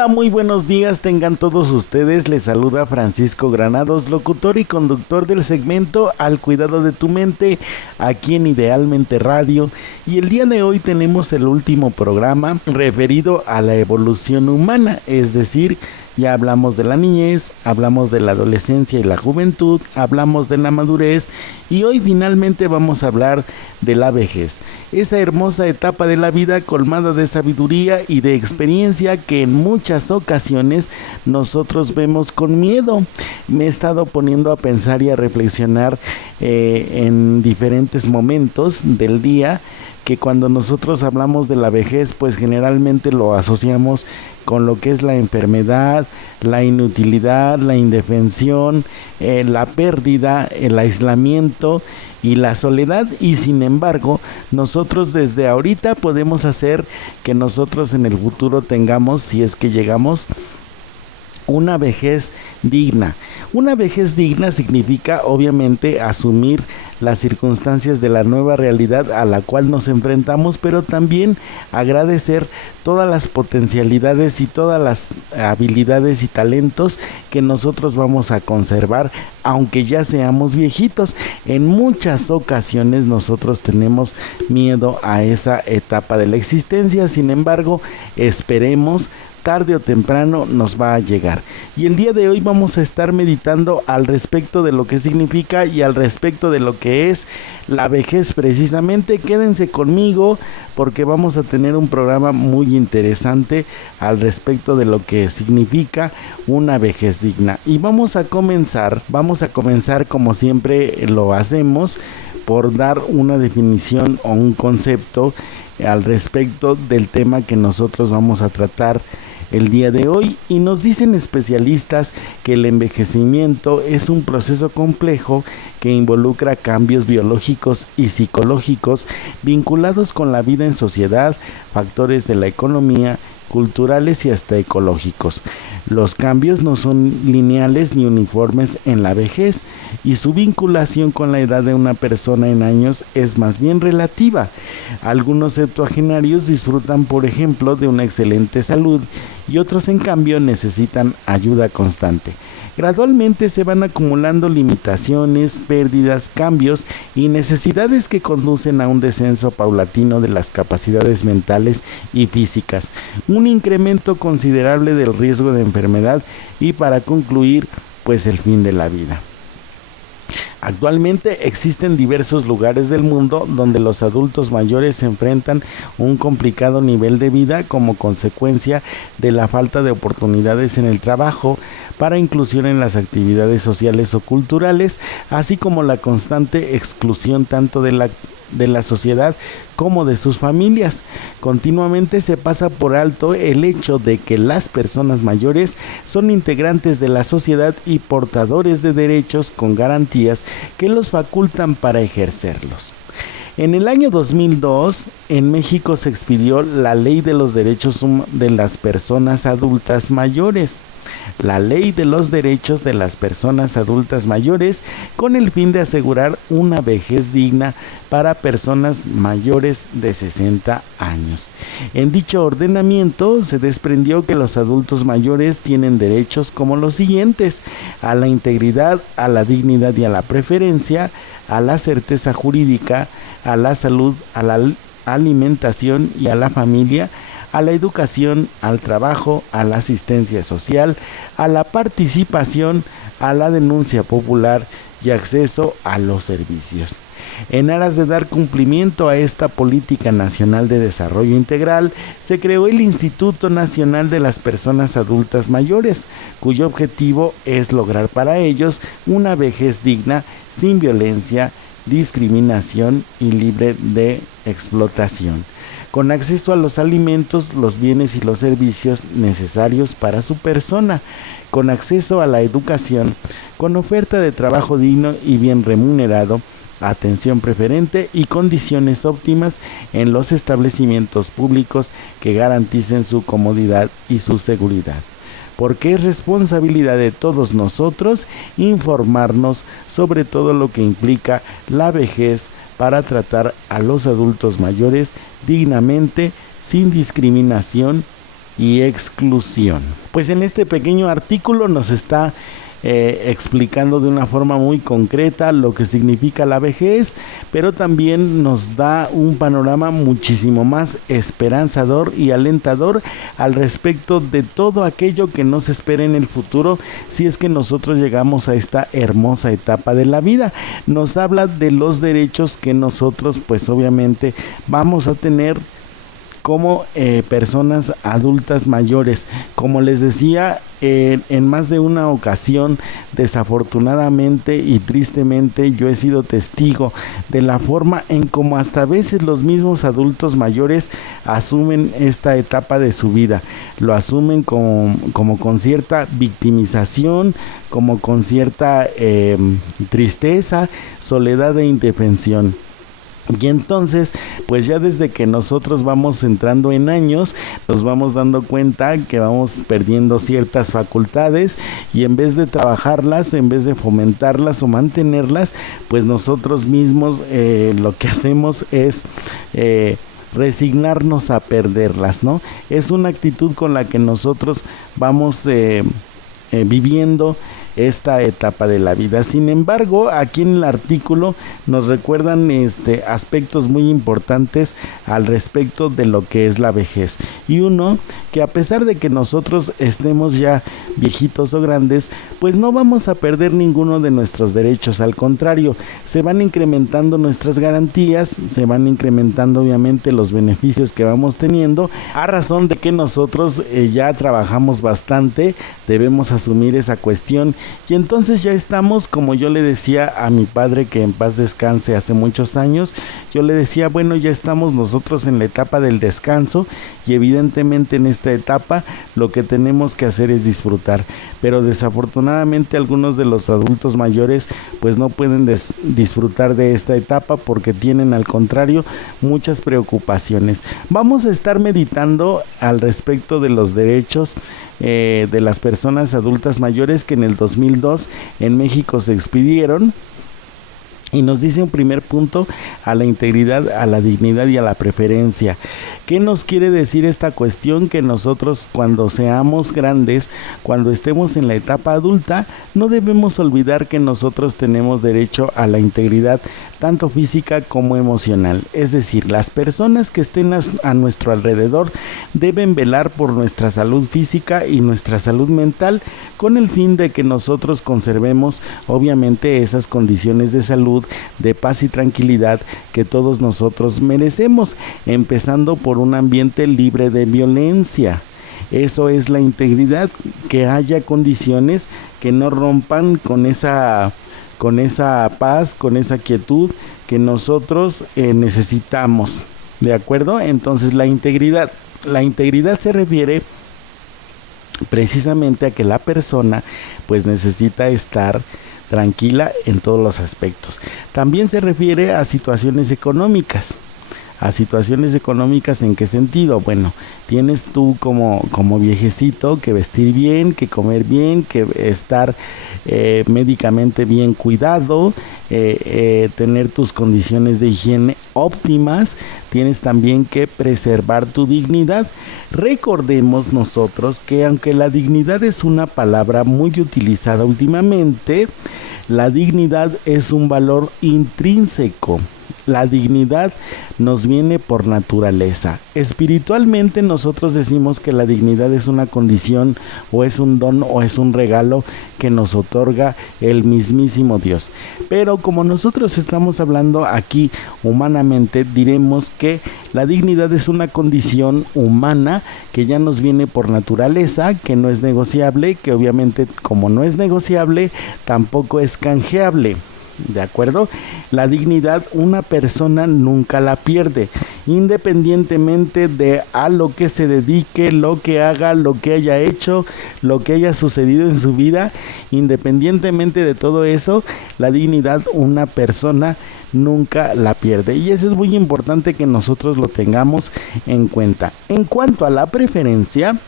Hola, muy buenos días tengan todos ustedes. Les saluda Francisco Granados, locutor y conductor del segmento Al Cuidado de tu Mente, aquí en Idealmente Radio. Y el día de hoy tenemos el último programa referido a la evolución humana, es decir, ya hablamos de la niñez, hablamos de la adolescencia y la juventud, hablamos de la madurez y hoy finalmente vamos a hablar de la vejez. Esa hermosa etapa de la vida colmada de sabiduría y de experiencia que en muchas ocasiones nosotros vemos con miedo. Me he estado poniendo a pensar y a reflexionar en diferentes momentos del día, que cuando nosotros hablamos de la vejez, pues generalmente lo asociamos con lo que es la enfermedad, la inutilidad, la indefensión, la pérdida, el aislamiento y la soledad. Y sin embargo, nosotros desde ahorita podemos hacer que nosotros en el futuro tengamos, si es que llegamos, una vejez digna. Una vejez digna significa obviamente asumir las circunstancias de la nueva realidad a la cual nos enfrentamos, pero también agradecer todas las potencialidades y todas las habilidades y talentos que nosotros vamos a conservar, aunque ya seamos viejitos. En muchas ocasiones nosotros tenemos miedo a esa etapa de la existencia, sin embargo, esperemos, tarde o temprano nos va a llegar. Y el día de hoy vamos a estar meditando al respecto de lo que significa y al respecto de lo que es la vejez precisamente. Quédense conmigo porque vamos a tener un programa muy interesante al respecto de lo que significa una vejez digna. Y vamos a comenzar como siempre lo hacemos, por dar una definición o un concepto al respecto del tema que nosotros vamos a tratar el día de hoy. Y nos dicen especialistas que el envejecimiento es un proceso complejo que involucra cambios biológicos y psicológicos vinculados con la vida en sociedad, factores de la economía, culturales y hasta ecológicos. Los cambios no son lineales ni uniformes en la vejez y su vinculación con la edad de una persona en años es más bien relativa. Algunos septuagenarios disfrutan, por ejemplo, de una excelente salud y otros, en cambio, necesitan ayuda constante. Gradualmente se van acumulando limitaciones, pérdidas, cambios y necesidades que conducen a un descenso paulatino de las capacidades mentales y físicas, un incremento considerable del riesgo de enfermedad y, para concluir, pues el fin de la vida. Actualmente existen diversos lugares del mundo donde los adultos mayores se enfrentan un complicado nivel de vida como consecuencia de la falta de oportunidades en el trabajo, para inclusión en las actividades sociales o culturales, así como la constante exclusión tanto de la sociedad como de sus familias. Continuamente se pasa por alto el hecho de que las personas mayores son integrantes de la sociedad y portadores de derechos con garantías que los facultan para ejercerlos. En el año 2002, en México se expidió la Ley de los Derechos de las Personas Adultas Mayores. La Ley de los Derechos de las Personas Adultas Mayores, con el fin de asegurar una vejez digna para personas mayores de 60 años. En dicho ordenamiento se desprendió que los adultos mayores tienen derechos como los siguientes: a la integridad, a la dignidad y a la preferencia, a la certeza jurídica, a la salud, a la alimentación y a la familia, a la educación, al trabajo, a la asistencia social, a la participación, a la denuncia popular y acceso a los servicios. En aras de dar cumplimiento a esta Política Nacional de Desarrollo Integral, se creó el Instituto Nacional de las Personas Adultas Mayores, cuyo objetivo es lograr para ellos una vejez digna, sin violencia, discriminación y libre de explotación, con acceso a los alimentos, los bienes y los servicios necesarios para su persona, con acceso a la educación, con oferta de trabajo digno y bien remunerado, atención preferente y condiciones óptimas en los establecimientos públicos que garanticen su comodidad y su seguridad. Porque es responsabilidad de todos nosotros informarnos sobre todo lo que implica la vejez para tratar a los adultos mayores dignamente, sin discriminación y exclusión. Pues en este pequeño artículo nos está explicando de una forma muy concreta lo que significa la vejez, pero también nos da un panorama muchísimo más esperanzador y alentador al respecto de todo aquello que nos espera en el futuro si es que nosotros llegamos a esta hermosa etapa de la vida. Nos habla de los derechos que nosotros pues obviamente vamos a tener como personas adultas mayores. Como les decía, en más de una ocasión, desafortunadamente y tristemente, yo he sido testigo de la forma en como hasta a veces los mismos adultos mayores asumen esta etapa de su vida. Lo asumen como con cierta victimización, como con cierta tristeza, soledad e indefensión. Y entonces, pues ya desde que nosotros vamos entrando en años, nos vamos dando cuenta que vamos perdiendo ciertas facultades y en vez de trabajarlas, en vez de fomentarlas o mantenerlas, pues nosotros mismos lo que hacemos es resignarnos a perderlas, ¿no? Es una actitud con la que nosotros vamos viviendo esta etapa de la vida. Sin embargo, aquí en el artículo nos recuerdan aspectos muy importantes al respecto de lo que es la vejez. Y uno, que a pesar de que nosotros estemos ya viejitos o grandes, pues no vamos a perder ninguno de nuestros derechos. Al contrario, se van incrementando nuestras garantías, se van incrementando obviamente los beneficios que vamos teniendo, a razón de que nosotros ya trabajamos bastante, debemos asumir esa cuestión. Y entonces ya estamos, como yo le decía a mi padre, que en paz descanse, hace muchos años, yo le decía, bueno, ya estamos nosotros en la etapa del descanso y evidentemente en esta etapa lo que tenemos que hacer es disfrutar. Pero desafortunadamente algunos de los adultos mayores pues no pueden disfrutar de esta etapa porque tienen al contrario muchas preocupaciones. Vamos a estar meditando al respecto de los derechos de las personas adultas mayores que en el 2002 en México se expidieron. Y nos dice un primer punto: a la integridad, a la dignidad y a la preferencia. ¿Qué nos quiere decir esta cuestión? Que nosotros cuando seamos grandes, cuando estemos en la etapa adulta, no debemos olvidar que nosotros tenemos derecho a la integridad, tanto física como emocional. Es decir, las personas que estén a nuestro alrededor deben velar por nuestra salud física y nuestra salud mental, con el fin de que nosotros conservemos obviamente esas condiciones de salud, de paz y tranquilidad que todos nosotros merecemos, empezando por un ambiente libre de violencia. Eso es la integridad, que haya condiciones que no rompan con esa paz, con esa quietud que nosotros necesitamos, ¿de acuerdo? Entonces la integridad se refiere precisamente a que la persona pues necesita estar tranquila en todos los aspectos. También se refiere a situaciones económicas. ¿A situaciones económicas en qué sentido? Bueno, tienes tú como viejecito que vestir bien, que comer bien, que estar médicamente bien cuidado, tener tus condiciones de higiene óptimas. Tienes también que preservar tu dignidad. Recordemos nosotros que aunque la dignidad es una palabra muy utilizada últimamente, la dignidad es un valor intrínseco. La dignidad nos viene por naturaleza. Espiritualmente nosotros decimos que la dignidad es una condición, o es un don, o es un regalo que nos otorga el mismísimo Dios. Pero como nosotros estamos hablando aquí humanamente, diremos que la dignidad es una condición humana que ya nos viene por naturaleza, que no es negociable, que obviamente como no es negociable, tampoco es canjeable. ¿De acuerdo? La dignidad una persona nunca la pierde, independientemente de a lo que se dedique, lo que haga, lo que haya hecho, lo que haya sucedido en su vida. Independientemente de todo eso, la dignidad una persona nunca la pierde, y eso es muy importante que nosotros lo tengamos en cuenta. En cuanto a la preferencia,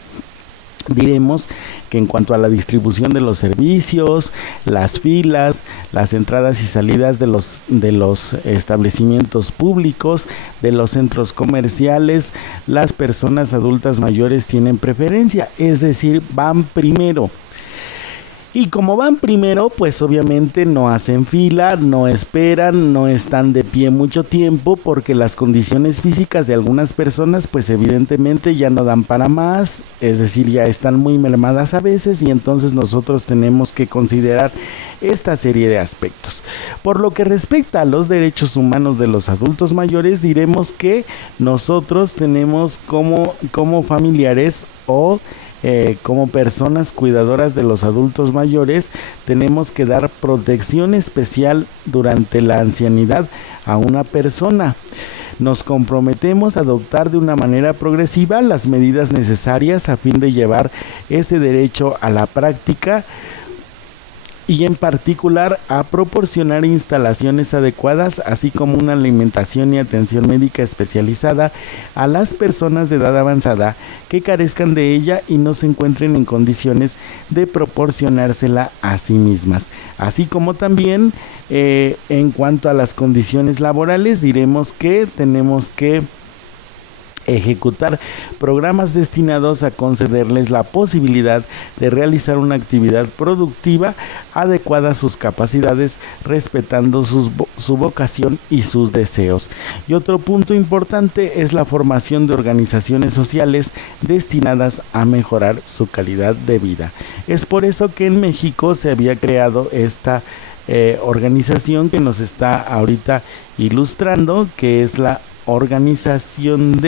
Diremos que en cuanto a la distribución de los servicios, las filas, las entradas y salidas de los establecimientos públicos, de los centros comerciales, las personas adultas mayores tienen preferencia, es decir, van primero. Y como van primero, pues obviamente no hacen fila, no esperan, no están de pie mucho tiempo, porque las condiciones físicas de algunas personas pues evidentemente ya no dan para más, es decir, ya están muy mermadas a veces, y entonces nosotros tenemos que considerar esta serie de aspectos. Por lo que respecta a los derechos humanos de los adultos mayores, diremos que nosotros tenemos como familiares o como personas cuidadoras de los adultos mayores, tenemos que dar protección especial durante la ancianidad a una persona. Nos comprometemos a adoptar de una manera progresiva las medidas necesarias a fin de llevar ese derecho a la práctica, y en particular a proporcionar instalaciones adecuadas, así como una alimentación y atención médica especializada a las personas de edad avanzada que carezcan de ella y no se encuentren en condiciones de proporcionársela a sí mismas. Así como también en cuanto a las condiciones laborales, diremos que tenemos que ejecutar programas destinados a concederles la posibilidad de realizar una actividad productiva adecuada a sus capacidades, respetando su vocación y sus deseos. Y otro punto importante es la formación de organizaciones sociales destinadas a mejorar su calidad de vida. Es por eso que en México se había creado esta organización que nos está ahorita ilustrando, que es la organización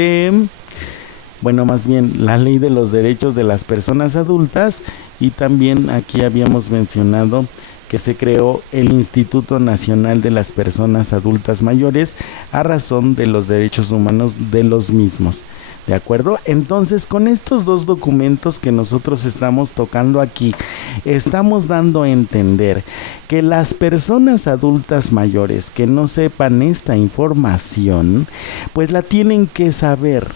más bien la Ley de los Derechos de las Personas Adultas, y también aquí habíamos mencionado que se creó el Instituto Nacional de las Personas Adultas Mayores a razón de los derechos humanos de los mismos. ¿De acuerdo? Entonces, con estos dos documentos que nosotros estamos tocando aquí, estamos dando a entender que las personas adultas mayores que no sepan esta información, pues la tienen que saber.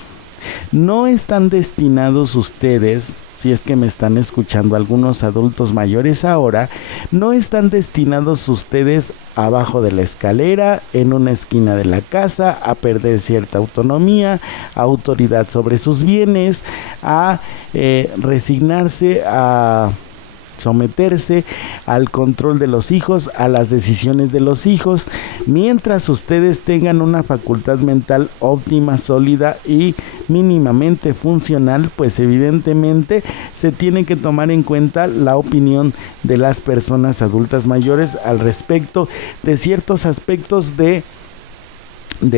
No están destinados ustedes, si es que me están escuchando algunos adultos mayores ahora, no están destinados ustedes abajo de la escalera, en una esquina de la casa, a perder cierta autonomía, autoridad sobre sus bienes, a resignarse, a someterse al control de los hijos, a las decisiones de los hijos, mientras ustedes tengan una facultad mental óptima, sólida y mínimamente funcional, pues evidentemente se tiene que tomar en cuenta la opinión de las personas adultas mayores al respecto de ciertos aspectos de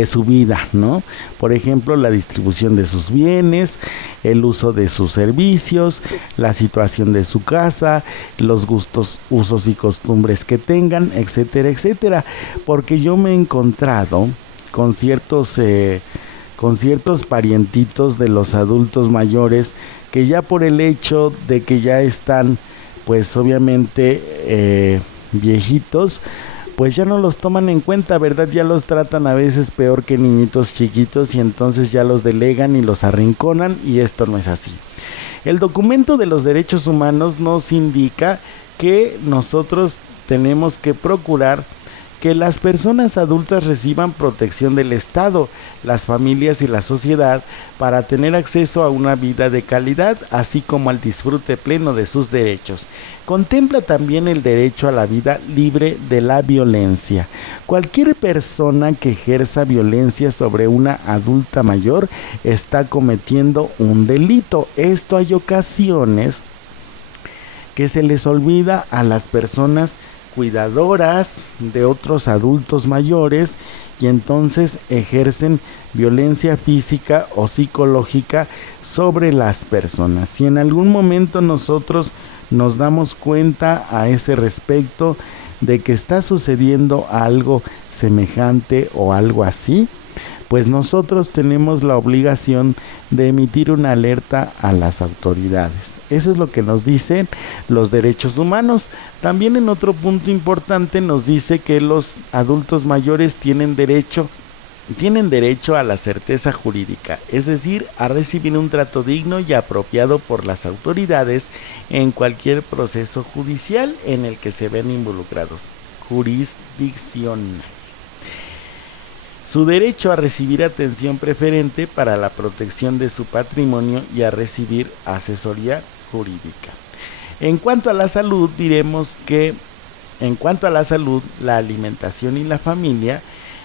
su vida, ¿no? Por ejemplo, la distribución de sus bienes, el uso de sus servicios, la situación de su casa, los gustos, usos y costumbres que tengan, etcétera, etcétera. Porque yo me he encontrado con ciertos parientitos de los adultos mayores que ya por el hecho de que ya están, pues obviamente viejitos, pues ya no los toman en cuenta, ¿verdad? Ya los tratan a veces peor que niñitos chiquitos, y entonces ya los delegan y los arrinconan, y esto no es así. El documento de los derechos humanos nos indica que nosotros tenemos que procurar que las personas adultas reciban protección del Estado, las familias y la sociedad para tener acceso a una vida de calidad, así como al disfrute pleno de sus derechos. Contempla también el derecho a la vida libre de la violencia. Cualquier persona que ejerza violencia sobre una adulta mayor está cometiendo un delito. Esto hay ocasiones que se les olvida a las personas cuidadoras de otros adultos mayores, y entonces ejercen violencia física o psicológica sobre las personas. Si en algún momento nosotros nos damos cuenta a ese respecto de que está sucediendo algo semejante o algo así, pues nosotros tenemos la obligación de emitir una alerta a las autoridades. Eso es lo que nos dicen los derechos humanos. También en otro punto importante nos dice que los adultos mayores tienen derecho tienen derecho a la certeza jurídica, es decir, a recibir un trato digno y apropiado por las autoridades en cualquier proceso judicial en el que se ven involucrados. Jurisdiccional. Su derecho a recibir atención preferente para la protección de su patrimonio y a recibir asesoría jurídica. En cuanto a la salud, diremos que la alimentación y la familia,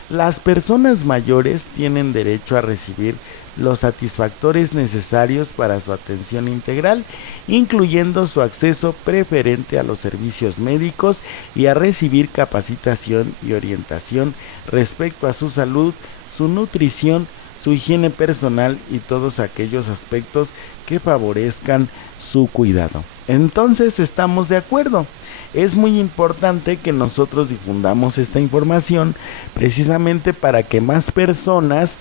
las personas mayores tienen derecho a recibir los satisfactores necesarios para su atención integral, incluyendo su acceso preferente a los servicios médicos y a recibir capacitación y orientación respecto a su salud, su nutrición, su higiene personal y todos aquellos aspectos que favorezcan su cuidado. Entonces, estamos de acuerdo. Es muy importante que nosotros difundamos esta información precisamente para que más personas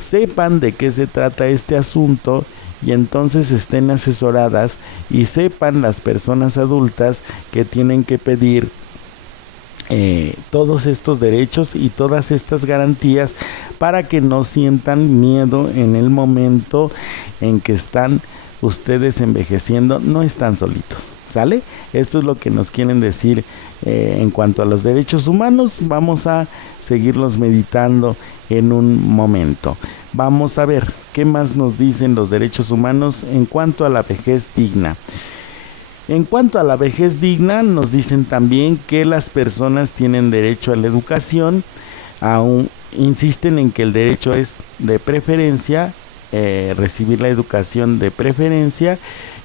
sepan de qué se trata este asunto y entonces estén asesoradas y sepan las personas adultas que tienen que pedir todos estos derechos y todas estas garantías para que no sientan miedo en el momento en que están ustedes envejeciendo, no están solitos. ¿Sale? Esto es lo que nos quieren decir en cuanto a los derechos humanos. Vamos a seguirlos meditando en un momento. Vamos a ver qué más nos dicen los derechos humanos en cuanto a la vejez digna. En cuanto a la vejez digna, nos dicen también que las personas tienen derecho a la educación. Aún insisten en que el derecho es de preferencia, recibir la educación de preferencia.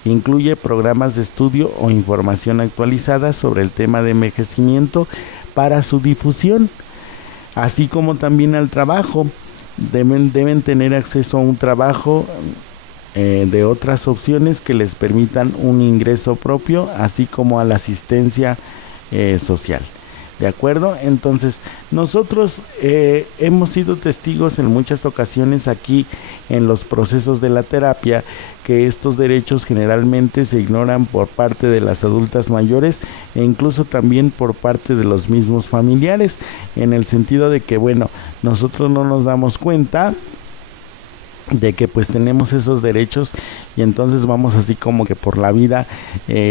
Incluye programas de estudio o información actualizada sobre el tema de envejecimiento para su difusión, así como también al trabajo. Deben tener acceso a un trabajo de otras opciones que les permitan un ingreso propio, así como a la asistencia social. ¿De acuerdo? Entonces, nosotros hemos sido testigos en muchas ocasiones aquí en los procesos de la terapia que estos derechos generalmente se ignoran por parte de las adultas mayores e incluso también por parte de los mismos familiares, en el sentido de que, bueno, nosotros no nos damos cuenta de que pues tenemos esos derechos y entonces vamos así como que por la vida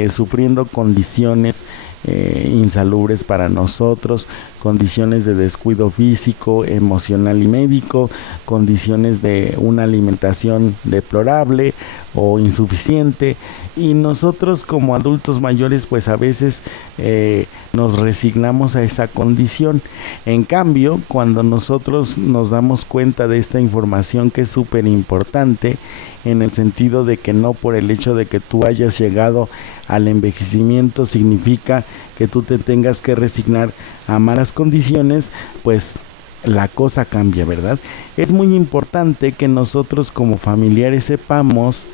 sufriendo condiciones insalubres para nosotros, condiciones de descuido físico, emocional y médico, condiciones de una alimentación deplorable o insuficiente, y nosotros como adultos mayores pues a veces nos resignamos a esa condición. En cambio, cuando nosotros nos damos cuenta de esta información, que es súper importante, en el sentido de que no por el hecho de que tú hayas llegado al envejecimiento significa que tú te tengas que resignar a malas condiciones, pues la cosa cambia, ¿verdad? Es muy importante que nosotros como familiares sepamos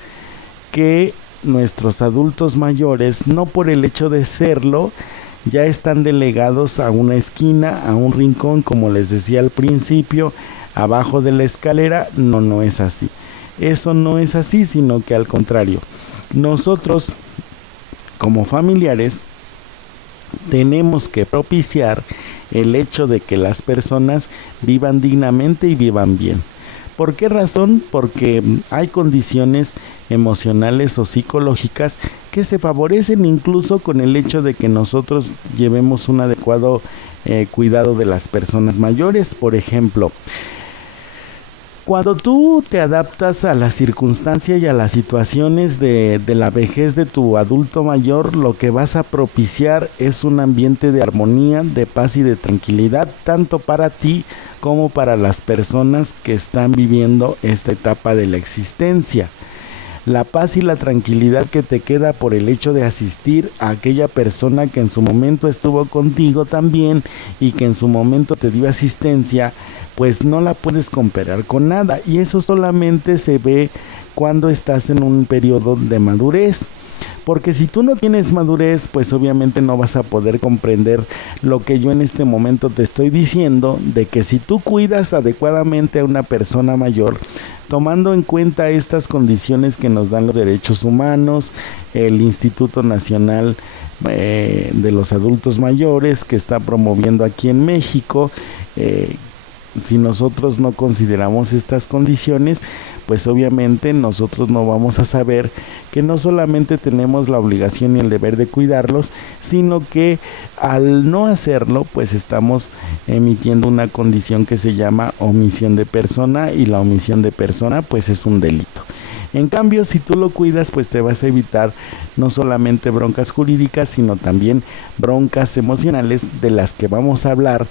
que nuestros adultos mayores, no por el hecho de serlo, ya están delegados a una esquina, a un rincón, como les decía al principio, abajo de la escalera. No es así. Eso no es así, sino que al contrario, nosotros como familiares tenemos que propiciar el hecho de que las personas vivan dignamente y vivan bien. ¿Por qué razón? Porque hay condiciones emocionales o psicológicas que se favorecen incluso con el hecho de que nosotros llevemos un adecuado cuidado de las personas mayores. Por ejemplo, cuando tú te adaptas a la circunstancia y a las situaciones de la vejez de tu adulto mayor, lo que vas a propiciar es un ambiente de armonía, de paz y de tranquilidad, tanto para ti como para las personas que están viviendo esta etapa de la existencia. La paz y la tranquilidad que te queda por el hecho de asistir a aquella persona que en su momento estuvo contigo también y que en su momento te dio asistencia, pues no la puedes comparar con nada, y eso solamente se ve cuando estás en un periodo de madurez. Porque si tú no tienes madurez, pues obviamente no vas a poder comprender lo que yo en este momento te estoy diciendo, de que si tú cuidas adecuadamente a una persona mayor, tomando en cuenta estas condiciones que nos dan los derechos humanos, el Instituto Nacional de los Adultos Mayores, que está promoviendo aquí en México, si nosotros no consideramos estas condiciones, pues obviamente nosotros no vamos a saber que no solamente tenemos la obligación y el deber de cuidarlos, sino que al no hacerlo, pues estamos emitiendo una condición que se llama omisión de persona, y la omisión de persona pues es un delito. En cambio, si tú lo cuidas, pues te vas a evitar no solamente broncas jurídicas, sino también broncas emocionales, de las que vamos a hablar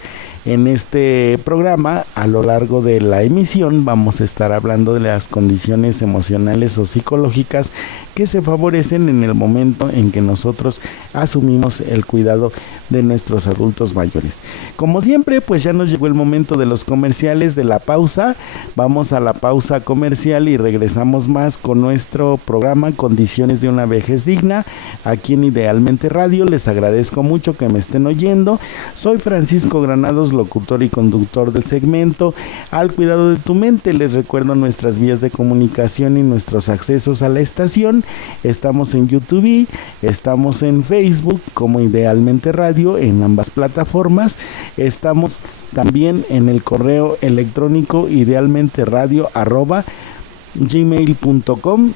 en este programa. A lo largo de la emisión vamos a estar hablando de las condiciones emocionales o psicológicas que se favorecen en el momento en que nosotros asumimos el cuidado de nuestros adultos mayores. Como siempre, pues ya nos llegó el momento de los comerciales, de la pausa. Vamos a la pausa comercial y regresamos más con nuestro programa Condiciones de una Vejez Digna, aquí en Idealmente Radio. Les agradezco mucho que me estén oyendo. Soy Francisco Granados, locutor y conductor del segmento Al Cuidado de tu Mente. Les recuerdo nuestras vías de comunicación y nuestros accesos a la estación. Estamos en YouTube, estamos en Facebook como Idealmente Radio, en ambas plataformas. Estamos también en el correo electrónico idealmenteradio@gmail.com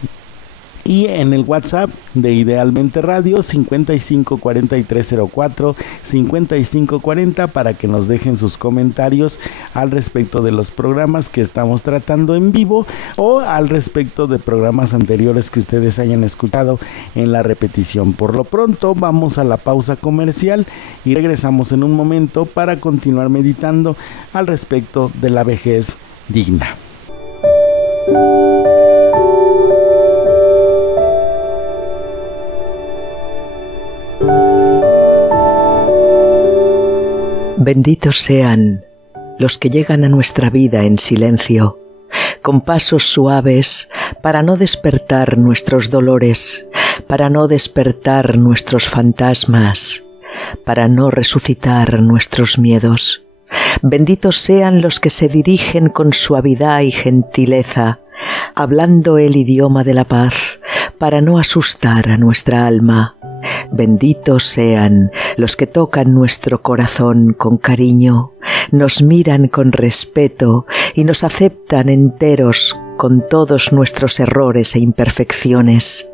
y en el WhatsApp de Idealmente Radio 554304-5540 para que nos dejen sus comentarios al respecto de los programas que estamos tratando en vivo o al respecto de programas anteriores que ustedes hayan escuchado en la repetición. Por lo pronto vamos a la pausa comercial y regresamos en un momento para continuar meditando al respecto de la vejez digna. Benditos sean los que llegan a nuestra vida en silencio, con pasos suaves, para no despertar nuestros dolores, para no despertar nuestros fantasmas, para no resucitar nuestros miedos. Benditos sean los que se dirigen con suavidad y gentileza, hablando el idioma de la paz, para no asustar a nuestra alma. Benditos sean los que tocan nuestro corazón con cariño, nos miran con respeto y nos aceptan enteros con todos nuestros errores e imperfecciones.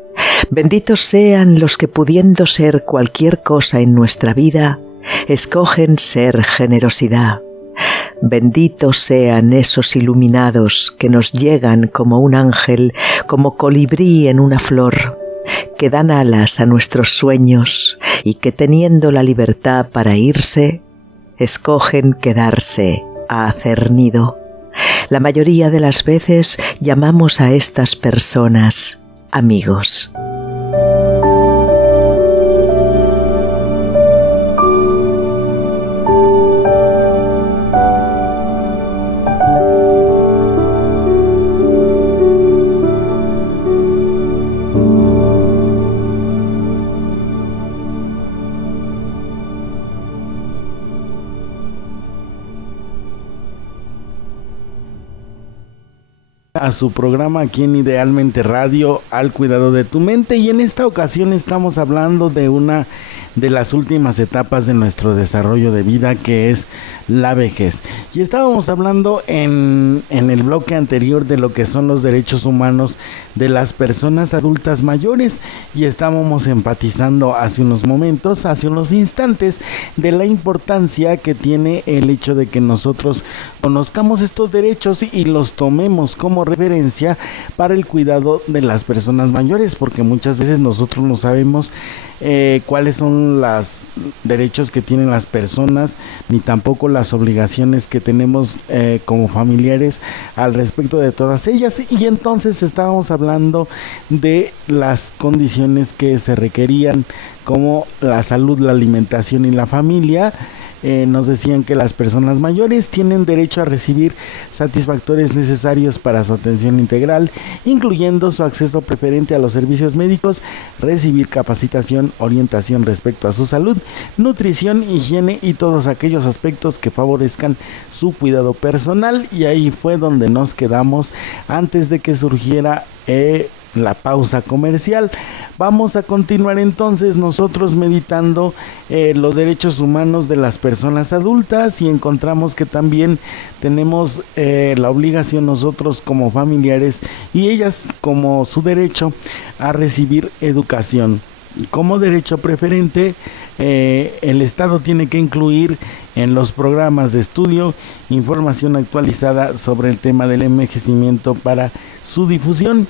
Benditos sean los que, pudiendo ser cualquier cosa en nuestra vida, escogen ser generosidad. Benditos sean esos iluminados que nos llegan como un ángel, como colibrí en una flor, que dan alas a nuestros sueños y que, teniendo la libertad para irse, escogen quedarse a hacer nido. La mayoría de las veces llamamos a estas personas amigos. A su programa aquí en Idealmente Radio, Al Cuidado de tu Mente, y en esta ocasión estamos hablando de una de las últimas etapas de nuestro desarrollo de vida, que es la vejez. Y estábamos hablando en el bloque anterior de lo que son los derechos humanos de las personas adultas mayores, y estábamos enfatizando hace unos momentos, hace unos instantes, de la importancia que tiene el hecho de que nosotros conozcamos estos derechos y los tomemos como referencia para el cuidado de las personas mayores, porque muchas veces nosotros no sabemos cuáles son los derechos que tienen las personas, ni tampoco las obligaciones que tenemos como familiares al respecto de todas ellas. Y entonces estábamos hablando de las condiciones que se requerían, como la salud, la alimentación y la familia. Nos decían que las personas mayores tienen derecho a recibir satisfactores necesarios para su atención integral, incluyendo su acceso preferente a los servicios médicos, recibir capacitación, orientación respecto a su salud, nutrición, higiene y todos aquellos aspectos que favorezcan su cuidado personal. Y ahí fue donde nos quedamos antes de que surgiera la pausa comercial. Vamos a continuar entonces nosotros meditando los derechos humanos de las personas adultas, y encontramos que también tenemos la obligación nosotros como familiares y ellas como su derecho a recibir educación. Como derecho preferente, el Estado tiene que incluir en los programas de estudio información actualizada sobre el tema del envejecimiento para su difusión.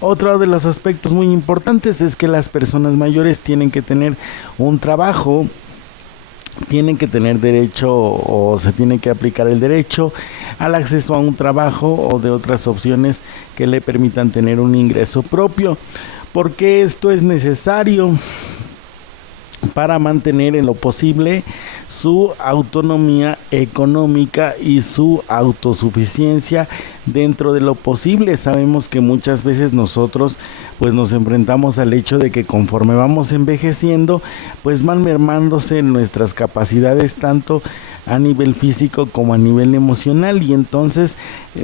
Otro de los aspectos muy importantes es que las personas mayores tienen que tener un trabajo, tienen que tener derecho, o se tiene que aplicar el derecho al acceso a un trabajo o de otras opciones que le permitan tener un ingreso propio. ¿Por qué esto es necesario? Para mantener en lo posible su autonomía económica y su autosuficiencia dentro de lo posible. Sabemos que muchas veces nosotros pues nos enfrentamos al hecho de que conforme vamos envejeciendo, pues van mermándose nuestras capacidades tanto a nivel físico como a nivel emocional, y entonces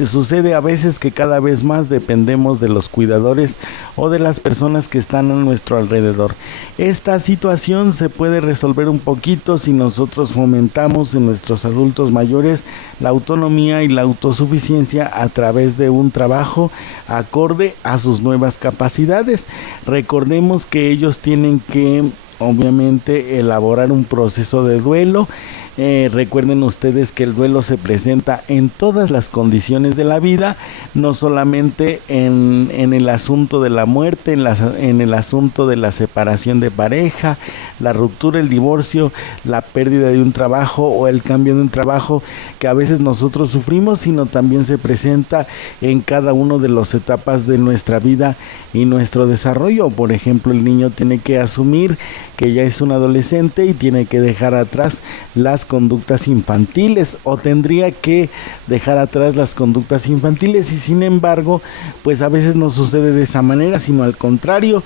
sucede a veces que cada vez más dependemos de los cuidadores o de las personas que están a nuestro alrededor. Esta situación se puede resolver un poquito si nosotros fomentamos en nuestros adultos mayores la autonomía y la autosuficiencia a través de un trabajo acorde a sus nuevas capacidades. Recordemos que ellos tienen que obviamente elaborar un proceso de duelo. Recuerden ustedes que el duelo se presenta en todas las condiciones de la vida, no solamente en el asunto de la muerte, en el asunto de la separación de pareja, la ruptura, el divorcio, la pérdida de un trabajo o el cambio de un trabajo que a veces nosotros sufrimos, sino también se presenta en cada una de las etapas de nuestra vida y nuestro desarrollo. Por ejemplo, el niño tiene que asumir que ya es un adolescente y tiene que dejar atrás las conductas infantiles, o tendría que dejar atrás las conductas infantiles, y sin embargo pues a veces no sucede de esa manera, sino al contrario.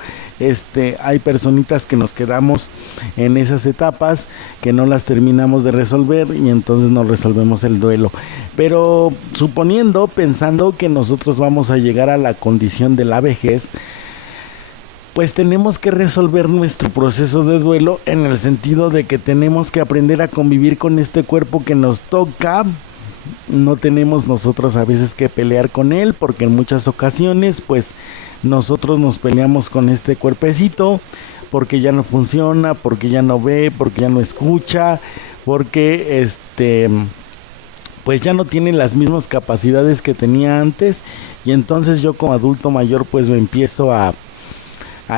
Hay personitas que nos quedamos en esas etapas que no las terminamos de resolver, y entonces no resolvemos el duelo. Pero pensando que nosotros vamos a llegar a la condición de la vejez, pues tenemos que resolver nuestro proceso de duelo, en el sentido de que tenemos que aprender a convivir con este cuerpo que nos toca. No tenemos nosotros a veces que pelear con él, porque en muchas ocasiones pues nosotros nos peleamos con este cuerpecito porque ya no funciona, porque ya no ve, porque ya no escucha, porque pues ya no tiene las mismas capacidades que tenía antes, y entonces yo como adulto mayor pues me empiezo a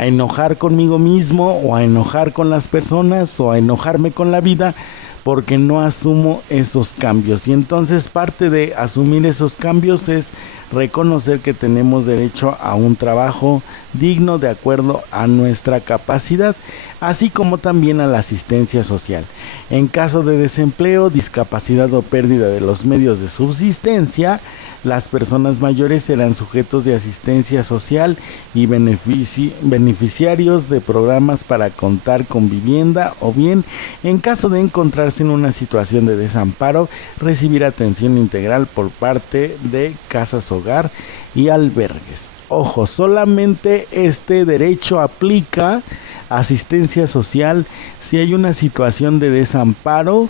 enojar conmigo mismo, o a enojar con las personas, o a enojarme con la vida, porque no asumo esos cambios. Y entonces parte de asumir esos cambios es reconocer que tenemos derecho a un trabajo digno de acuerdo a nuestra capacidad, así como también a la asistencia social. En caso de desempleo, discapacidad o pérdida de los medios de subsistencia, las personas mayores serán sujetos de asistencia social y beneficiarios de programas para contar con vivienda, o bien, en caso de encontrarse en una situación de desamparo, recibir atención integral por parte de casas hogar y albergues. Ojo, solamente este derecho aplica a asistencia social si hay una situación de desamparo,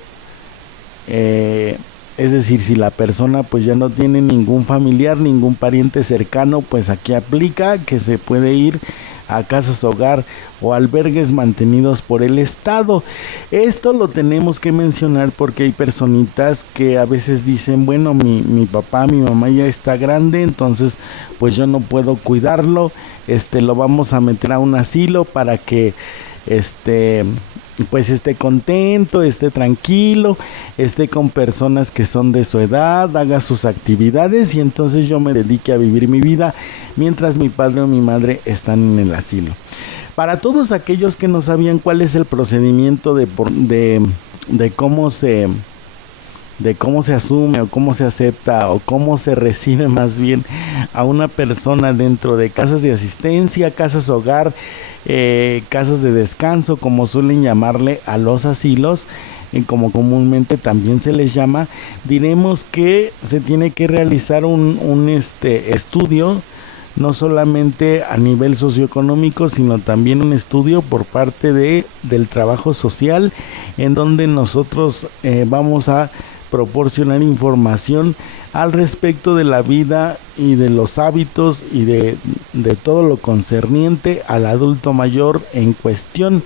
es decir, si la persona pues ya no tiene ningún familiar, ningún pariente cercano, pues aquí aplica que se puede ir a casas hogar o albergues mantenidos por el Estado. Esto lo tenemos que mencionar porque hay personitas que a veces dicen, bueno, mi papá, mi mamá ya está grande, entonces pues yo no puedo cuidarlo, lo vamos a meter a un asilo para que pues esté contento, esté tranquilo, esté con personas que son de su edad, haga sus actividades, y entonces yo me dedique a vivir mi vida mientras mi padre o mi madre están en el asilo. Para todos aquellos que no sabían cuál es el procedimiento de cómo se asume, o cómo se acepta, o cómo se recibe más bien a una persona dentro de casas de asistencia, casas hogar, casas de descanso, como suelen llamarle a los asilos, como comúnmente también se les llama, diremos que se tiene que realizar un estudio no solamente a nivel socioeconómico, sino también un estudio por parte del trabajo social, en donde nosotros vamos a proporcionar información al respecto de la vida y de los hábitos y de todo lo concerniente al adulto mayor en cuestión.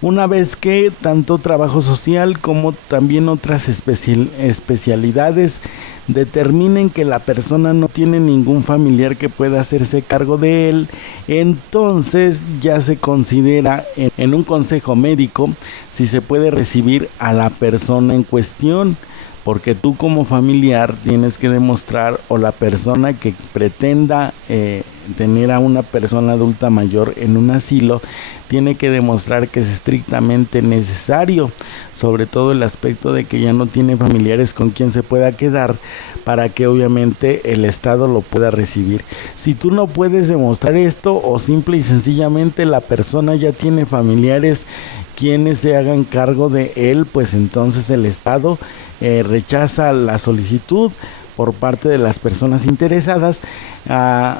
Una vez que tanto trabajo social como también otras especialidades determinen que la persona no tiene ningún familiar que pueda hacerse cargo de él, entonces ya se considera en un consejo médico si se puede recibir a la persona en cuestión, porque tú como familiar tienes que demostrar, o la persona que pretenda tener a una persona adulta mayor en un asilo, tiene que demostrar que es estrictamente necesario, sobre todo el aspecto de que ya no tiene familiares con quien se pueda quedar, para que obviamente el Estado lo pueda recibir. Si tú no puedes demostrar esto, o simple y sencillamente la persona ya tiene familiares quienes se hagan cargo de él, pues entonces el Estado rechaza la solicitud por parte de las personas interesadas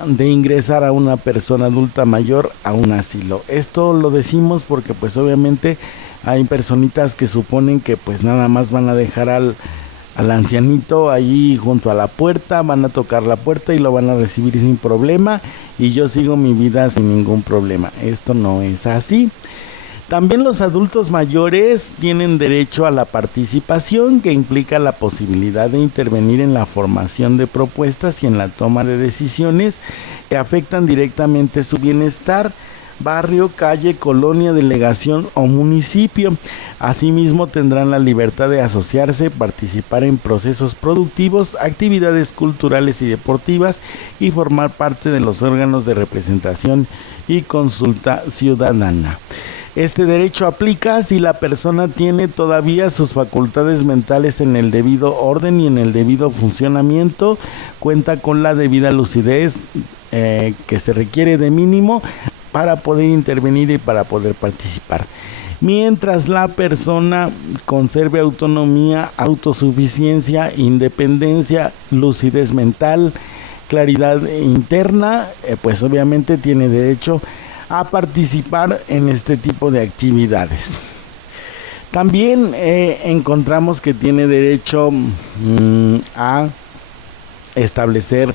de ingresar a una persona adulta mayor a un asilo. Esto lo decimos porque pues obviamente hay personitas que suponen que pues nada más van a dejar al ancianito allí junto a la puerta, van a tocar la puerta y lo van a recibir sin problema, y yo sigo mi vida sin ningún problema. Esto no es así. También los adultos mayores tienen derecho a la participación, que implica la posibilidad de intervenir en la formación de propuestas y en la toma de decisiones que afectan directamente su bienestar, barrio, calle, colonia, delegación o municipio. Asimismo, tendrán la libertad de asociarse, participar en procesos productivos, actividades culturales y deportivas, y formar parte de los órganos de representación y consulta ciudadana. Este derecho aplica si la persona tiene todavía sus facultades mentales en el debido orden y en el debido funcionamiento, cuenta con la debida lucidez que se requiere de mínimo para poder intervenir y para poder participar. Mientras la persona conserve autonomía, autosuficiencia, independencia, lucidez mental, claridad interna, pues obviamente tiene derecho a participar en este tipo de actividades. También encontramos que tiene derecho a establecer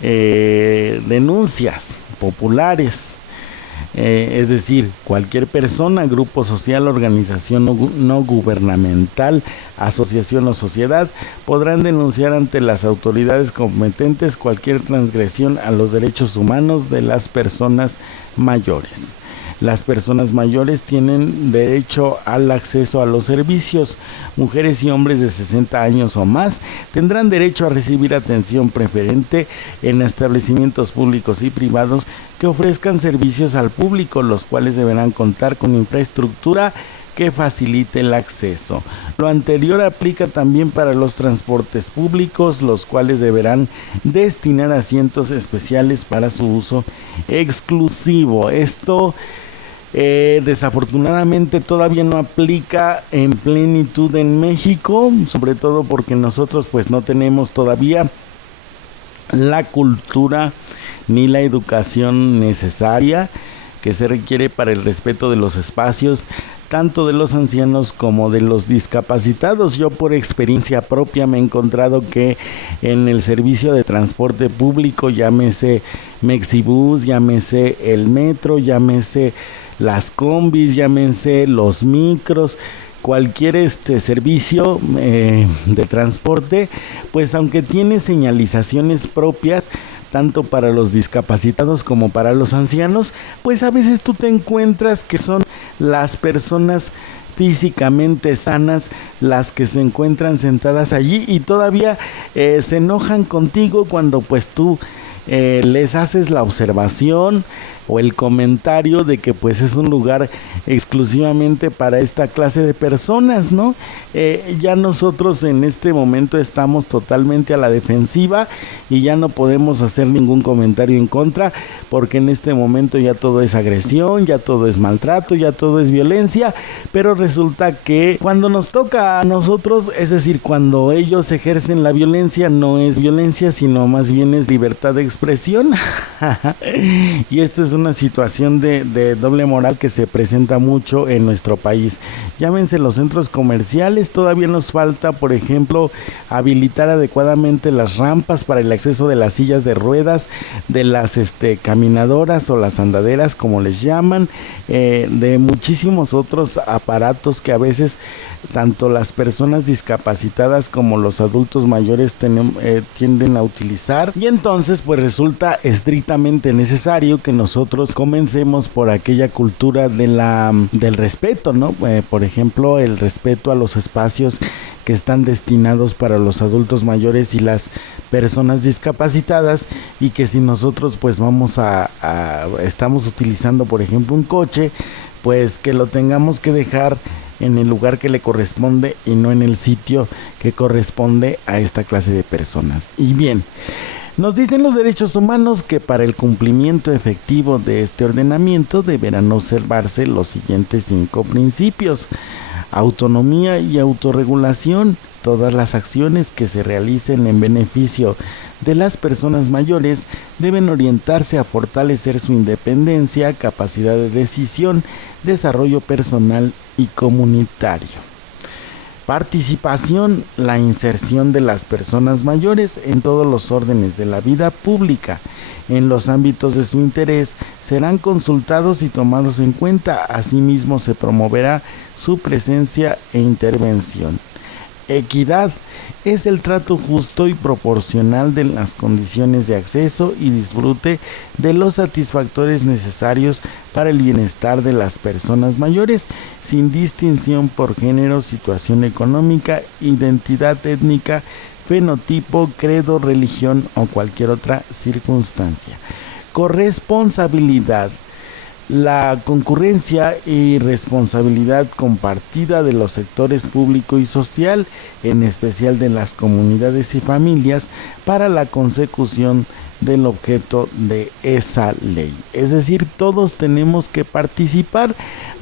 denuncias populares. Es decir, cualquier persona, grupo social, organización no gubernamental, asociación o sociedad podrán denunciar ante las autoridades competentes cualquier transgresión a los derechos humanos de las personas mayores. Las personas mayores tienen derecho al acceso a los servicios. Mujeres y hombres de 60 años o más tendrán derecho a recibir atención preferente en establecimientos públicos y privados que ofrezcan servicios al público, los cuales deberán contar con infraestructura que facilite el acceso. Lo anterior aplica también para los transportes públicos, los cuales deberán destinar asientos especiales para su uso exclusivo. Esto desafortunadamente todavía no aplica en plenitud en México, sobre todo porque nosotros pues no tenemos todavía la cultura ni la educación necesaria que se requiere para el respeto de los espacios, tanto de los ancianos como de los discapacitados. Yo por experiencia propia me he encontrado que en el servicio de transporte público, llámese Mexibus, llámese el metro, llámese las combis, llámense los micros, cualquier servicio de transporte, pues aunque tiene señalizaciones propias, tanto para los discapacitados como para los ancianos, pues a veces tú te encuentras que son las personas físicamente sanas las que se encuentran sentadas allí, y todavía se enojan contigo cuando pues tú les haces la observación, o el comentario de que pues es un lugar exclusivamente para esta clase de personas, ¿no? Ya nosotros en este momento estamos totalmente a la defensiva y ya no podemos hacer ningún comentario en contra, porque en este momento ya todo es agresión, ya todo es maltrato, ya todo es violencia, pero resulta que cuando nos toca a nosotros, es decir, cuando ellos ejercen la violencia, no es violencia, sino más bien es libertad de expresión. Y esto es una situación de doble moral que se presenta mucho en nuestro país. Llámense los centros comerciales, todavía nos falta, por ejemplo, habilitar adecuadamente las rampas para el acceso de las sillas de ruedas, de las caminadoras o las andaderas, como les llaman, de muchísimos otros aparatos que a veces tanto las personas discapacitadas como los adultos mayores tienden a utilizar, y entonces pues resulta estrictamente necesario que nosotros comencemos por aquella cultura del respeto, ¿no? Por ejemplo, el respeto a los espacios que están destinados para los adultos mayores y las personas discapacitadas, y que si nosotros pues estamos utilizando por ejemplo un coche, pues que lo tengamos que dejar en el lugar que le corresponde y no en el sitio que corresponde a esta clase de personas. Y bien, nos dicen los derechos humanos que para el cumplimiento efectivo de este ordenamiento deberán observarse los siguientes 5 principios: autonomía y autorregulación. Todas las acciones que se realicen en beneficio de las personas mayores deben orientarse a fortalecer su independencia, capacidad de decisión, desarrollo personal y comunitario. Participación, la inserción de las personas mayores en todos los órdenes de la vida pública. En los ámbitos de su interés serán consultados y tomados en cuenta. Asimismo, se promoverá su presencia e intervención. Equidad es el trato justo y proporcional de las condiciones de acceso y disfrute de los satisfactores necesarios para el bienestar de las personas mayores, sin distinción por género, situación económica, identidad étnica, fenotipo, credo, religión o cualquier otra circunstancia. Corresponsabilidad. La concurrencia y responsabilidad compartida de los sectores público y social, en especial de las comunidades y familias, para la consecución del objeto de esa ley. Es decir, todos tenemos que participar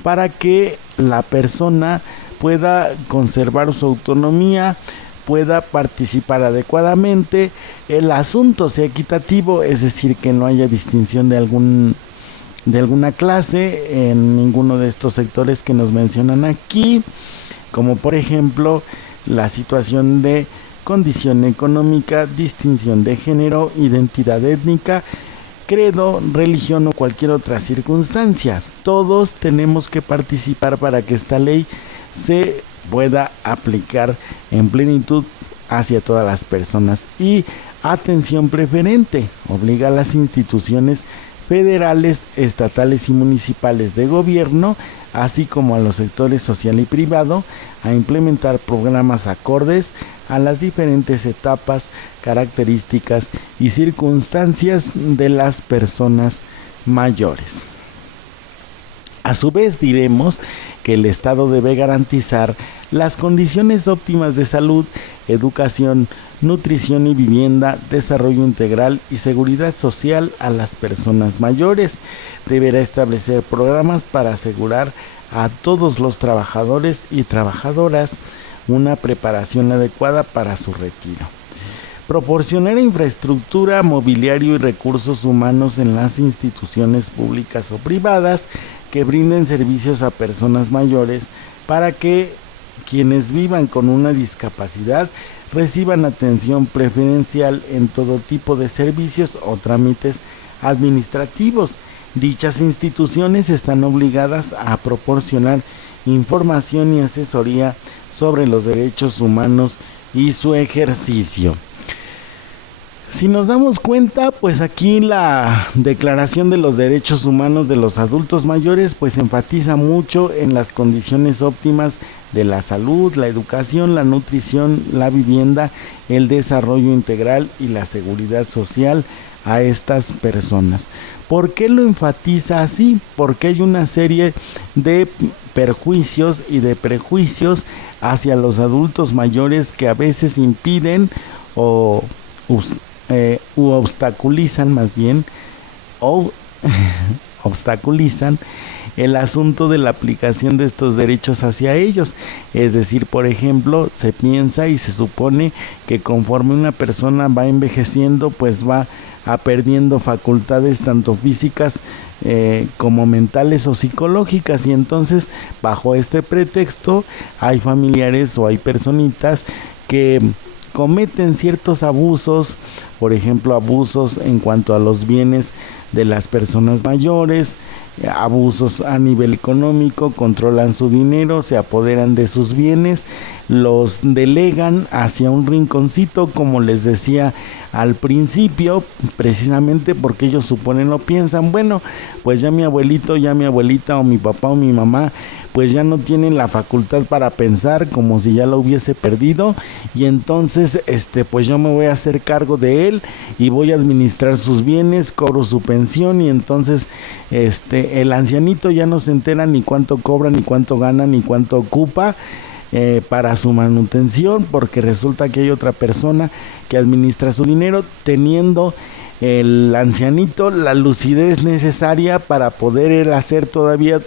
para que la persona pueda conservar su autonomía, pueda participar adecuadamente, el asunto sea equitativo, es decir, que no haya distinción de alguna clase en ninguno de estos sectores que nos mencionan aquí, como por ejemplo la situación de condición económica, distinción de género, identidad étnica, credo, religión o cualquier otra circunstancia. Todos tenemos que participar para que esta ley se pueda aplicar en plenitud hacia todas las personas. Y atención preferente, obliga a las instituciones federales, estatales y municipales de gobierno, así como a los sectores social y privado, a implementar programas acordes a las diferentes etapas, características y circunstancias de las personas mayores. A su vez, diremos que el Estado debe garantizar las condiciones óptimas de salud, educación, nutrición y vivienda, desarrollo integral y seguridad social a las personas mayores. Deberá establecer programas para asegurar a todos los trabajadores y trabajadoras una preparación adecuada para su retiro. Proporcionar infraestructura, mobiliario y recursos humanos en las instituciones públicas o privadas que brinden servicios a personas mayores para que quienes vivan con una discapacidad reciban atención preferencial en todo tipo de servicios o trámites administrativos. Dichas instituciones están obligadas a proporcionar información y asesoría sobre los derechos humanos y su ejercicio. Si nos damos cuenta, pues aquí la Declaración de los Derechos Humanos de los Adultos Mayores pues enfatiza mucho en las condiciones óptimas de la salud, la educación, la nutrición, la vivienda, el desarrollo integral y la seguridad social a estas personas. ¿Por qué lo enfatiza así? Porque hay una serie de perjuicios y de prejuicios hacia los adultos mayores que a veces impiden u obstaculizan más bien, obstaculizan el asunto de la aplicación de estos derechos hacia ellos. Es decir, por ejemplo, se piensa y se supone que conforme una persona va envejeciendo, pues va perdiendo facultades tanto físicas como mentales o psicológicas, y entonces bajo este pretexto hay familiares o hay personitas que cometen ciertos abusos, por ejemplo abusos en cuanto a los bienes de las personas mayores, abusos a nivel económico, controlan su dinero, se apoderan de sus bienes, los delegan hacia un rinconcito, como les decía al principio, precisamente porque ellos suponen o piensan, bueno, pues ya mi abuelito, ya mi abuelita o mi papá o mi mamá, pues ya no tienen la facultad para pensar, como si ya lo hubiese perdido, y entonces pues yo me voy a hacer cargo de él y voy a administrar sus bienes, cobro su pensión, y entonces el ancianito ya no se entera ni cuánto cobra, ni cuánto gana, ni cuánto ocupa para su manutención, porque resulta que hay otra persona que administra su dinero, teniendo el ancianito la lucidez necesaria para poder él hacer todavía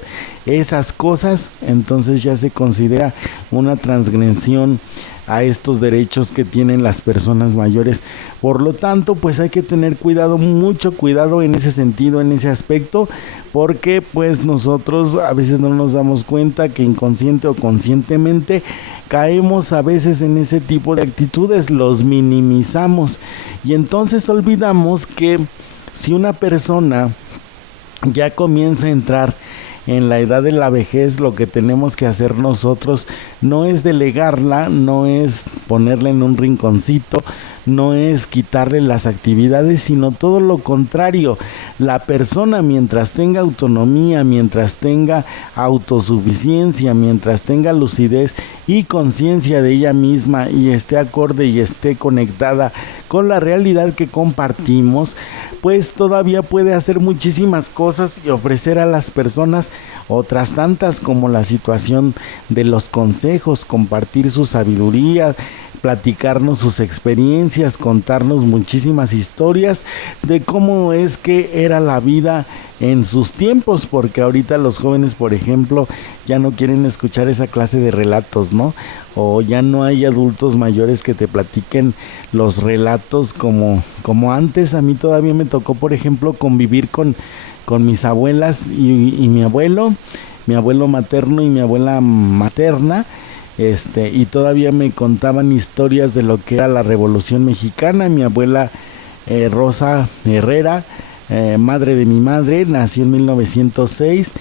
esas cosas. Entonces ya se considera una transgresión a estos derechos que tienen las personas mayores. Por lo tanto, pues hay que tener cuidado, mucho cuidado en ese sentido, en ese aspecto, porque pues nosotros a veces no nos damos cuenta que inconsciente o conscientemente caemos a veces en ese tipo de actitudes, los minimizamos, y entonces olvidamos que si una persona ya comienza a entrar en la edad de la vejez, lo que tenemos que hacer nosotros no es delegarla, no es ponerla en un rinconcito, no es quitarle las actividades, sino todo lo contrario. La persona, mientras tenga autonomía, mientras tenga autosuficiencia, mientras tenga lucidez y conciencia de ella misma, y esté acorde y esté conectada con la realidad que compartimos, pues todavía puede hacer muchísimas cosas y ofrecer a las personas otras tantas, como la situación de los consejos, compartir su sabiduría, platicarnos sus experiencias, contarnos muchísimas historias de cómo es que era la vida en sus tiempos, porque ahorita los jóvenes, por ejemplo, ya no quieren escuchar esa clase de relatos, ¿no? O ya no hay adultos mayores que te platiquen los relatos como antes. A mí todavía me tocó, por ejemplo, convivir con mis abuelas y mi abuelo materno y mi abuela materna, y todavía me contaban historias de lo que era la Revolución Mexicana. Mi abuela Rosa Herrera, madre de mi madre, nació en 1906,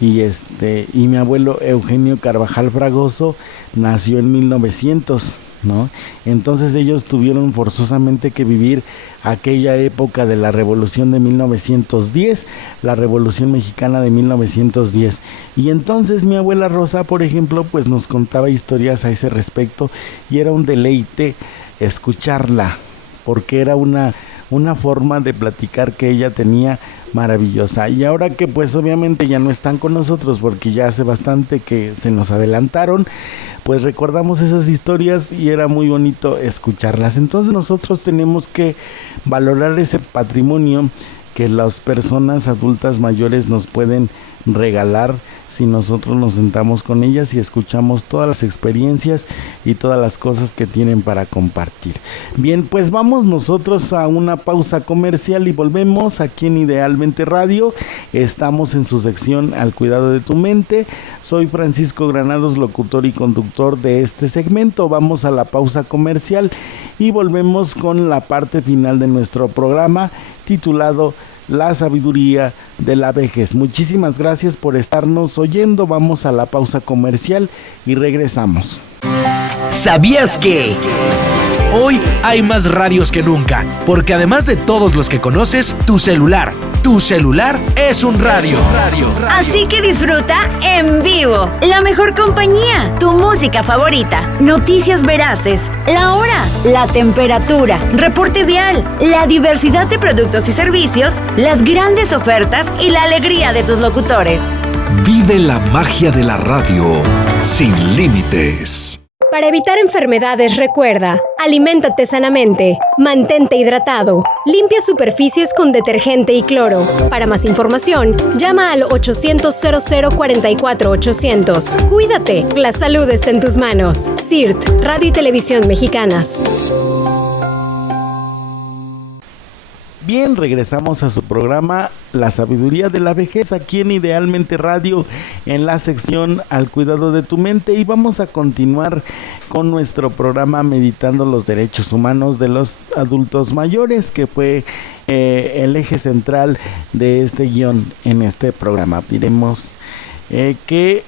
y mi abuelo Eugenio Carvajal Fragoso nació en 1900, ¿no? Entonces ellos tuvieron forzosamente que vivir aquella época de la Revolución de 1910, la Revolución Mexicana de 1910. Y entonces mi abuela Rosa, por ejemplo, pues nos contaba historias a ese respecto, y era un deleite escucharla, porque era una forma de platicar que ella tenía maravillosa. Y ahora que pues obviamente ya no están con nosotros, porque ya hace bastante que se nos adelantaron, pues recordamos esas historias y era muy bonito escucharlas. Entonces nosotros tenemos que valorar ese patrimonio que las personas adultas mayores nos pueden regalar si nosotros nos sentamos con ellas y escuchamos todas las experiencias y todas las cosas que tienen para compartir. Bien, pues vamos nosotros a una pausa comercial y volvemos aquí en Idealmente Radio. Estamos en su sección Al Cuidado de tu Mente. Soy Francisco Granados, locutor y conductor de este segmento. Vamos a la pausa comercial y volvemos con la parte final de nuestro programa, titulado La sabiduría de la vejez. Muchísimas gracias por estarnos oyendo. Vamos a la pausa comercial y regresamos. ¿Sabías que? Hoy hay más radios que nunca, porque además de todos los que conoces, tu celular, Tu celular es un radio. Así que disfruta en vivo la mejor compañía, tu música favorita, noticias veraces, la hora, la temperatura, reporte vial, la diversidad de productos y servicios, las grandes ofertas y la alegría de tus locutores. Vive la magia de la radio sin límites. Para evitar enfermedades, recuerda, aliméntate sanamente, mantente hidratado, limpia superficies con detergente y cloro. Para más información, llama al 800-0044-800. Cuídate, la salud está en tus manos. CIRT, Radio y Televisión Mexicanas. Bien, regresamos a su programa La Sabiduría de la Vejez, aquí en Idealmente Radio, en la sección Al Cuidado de tu Mente, y vamos a continuar con nuestro programa Meditando los Derechos Humanos de los Adultos Mayores, que fue el eje central de este guión en este programa. Diremos qué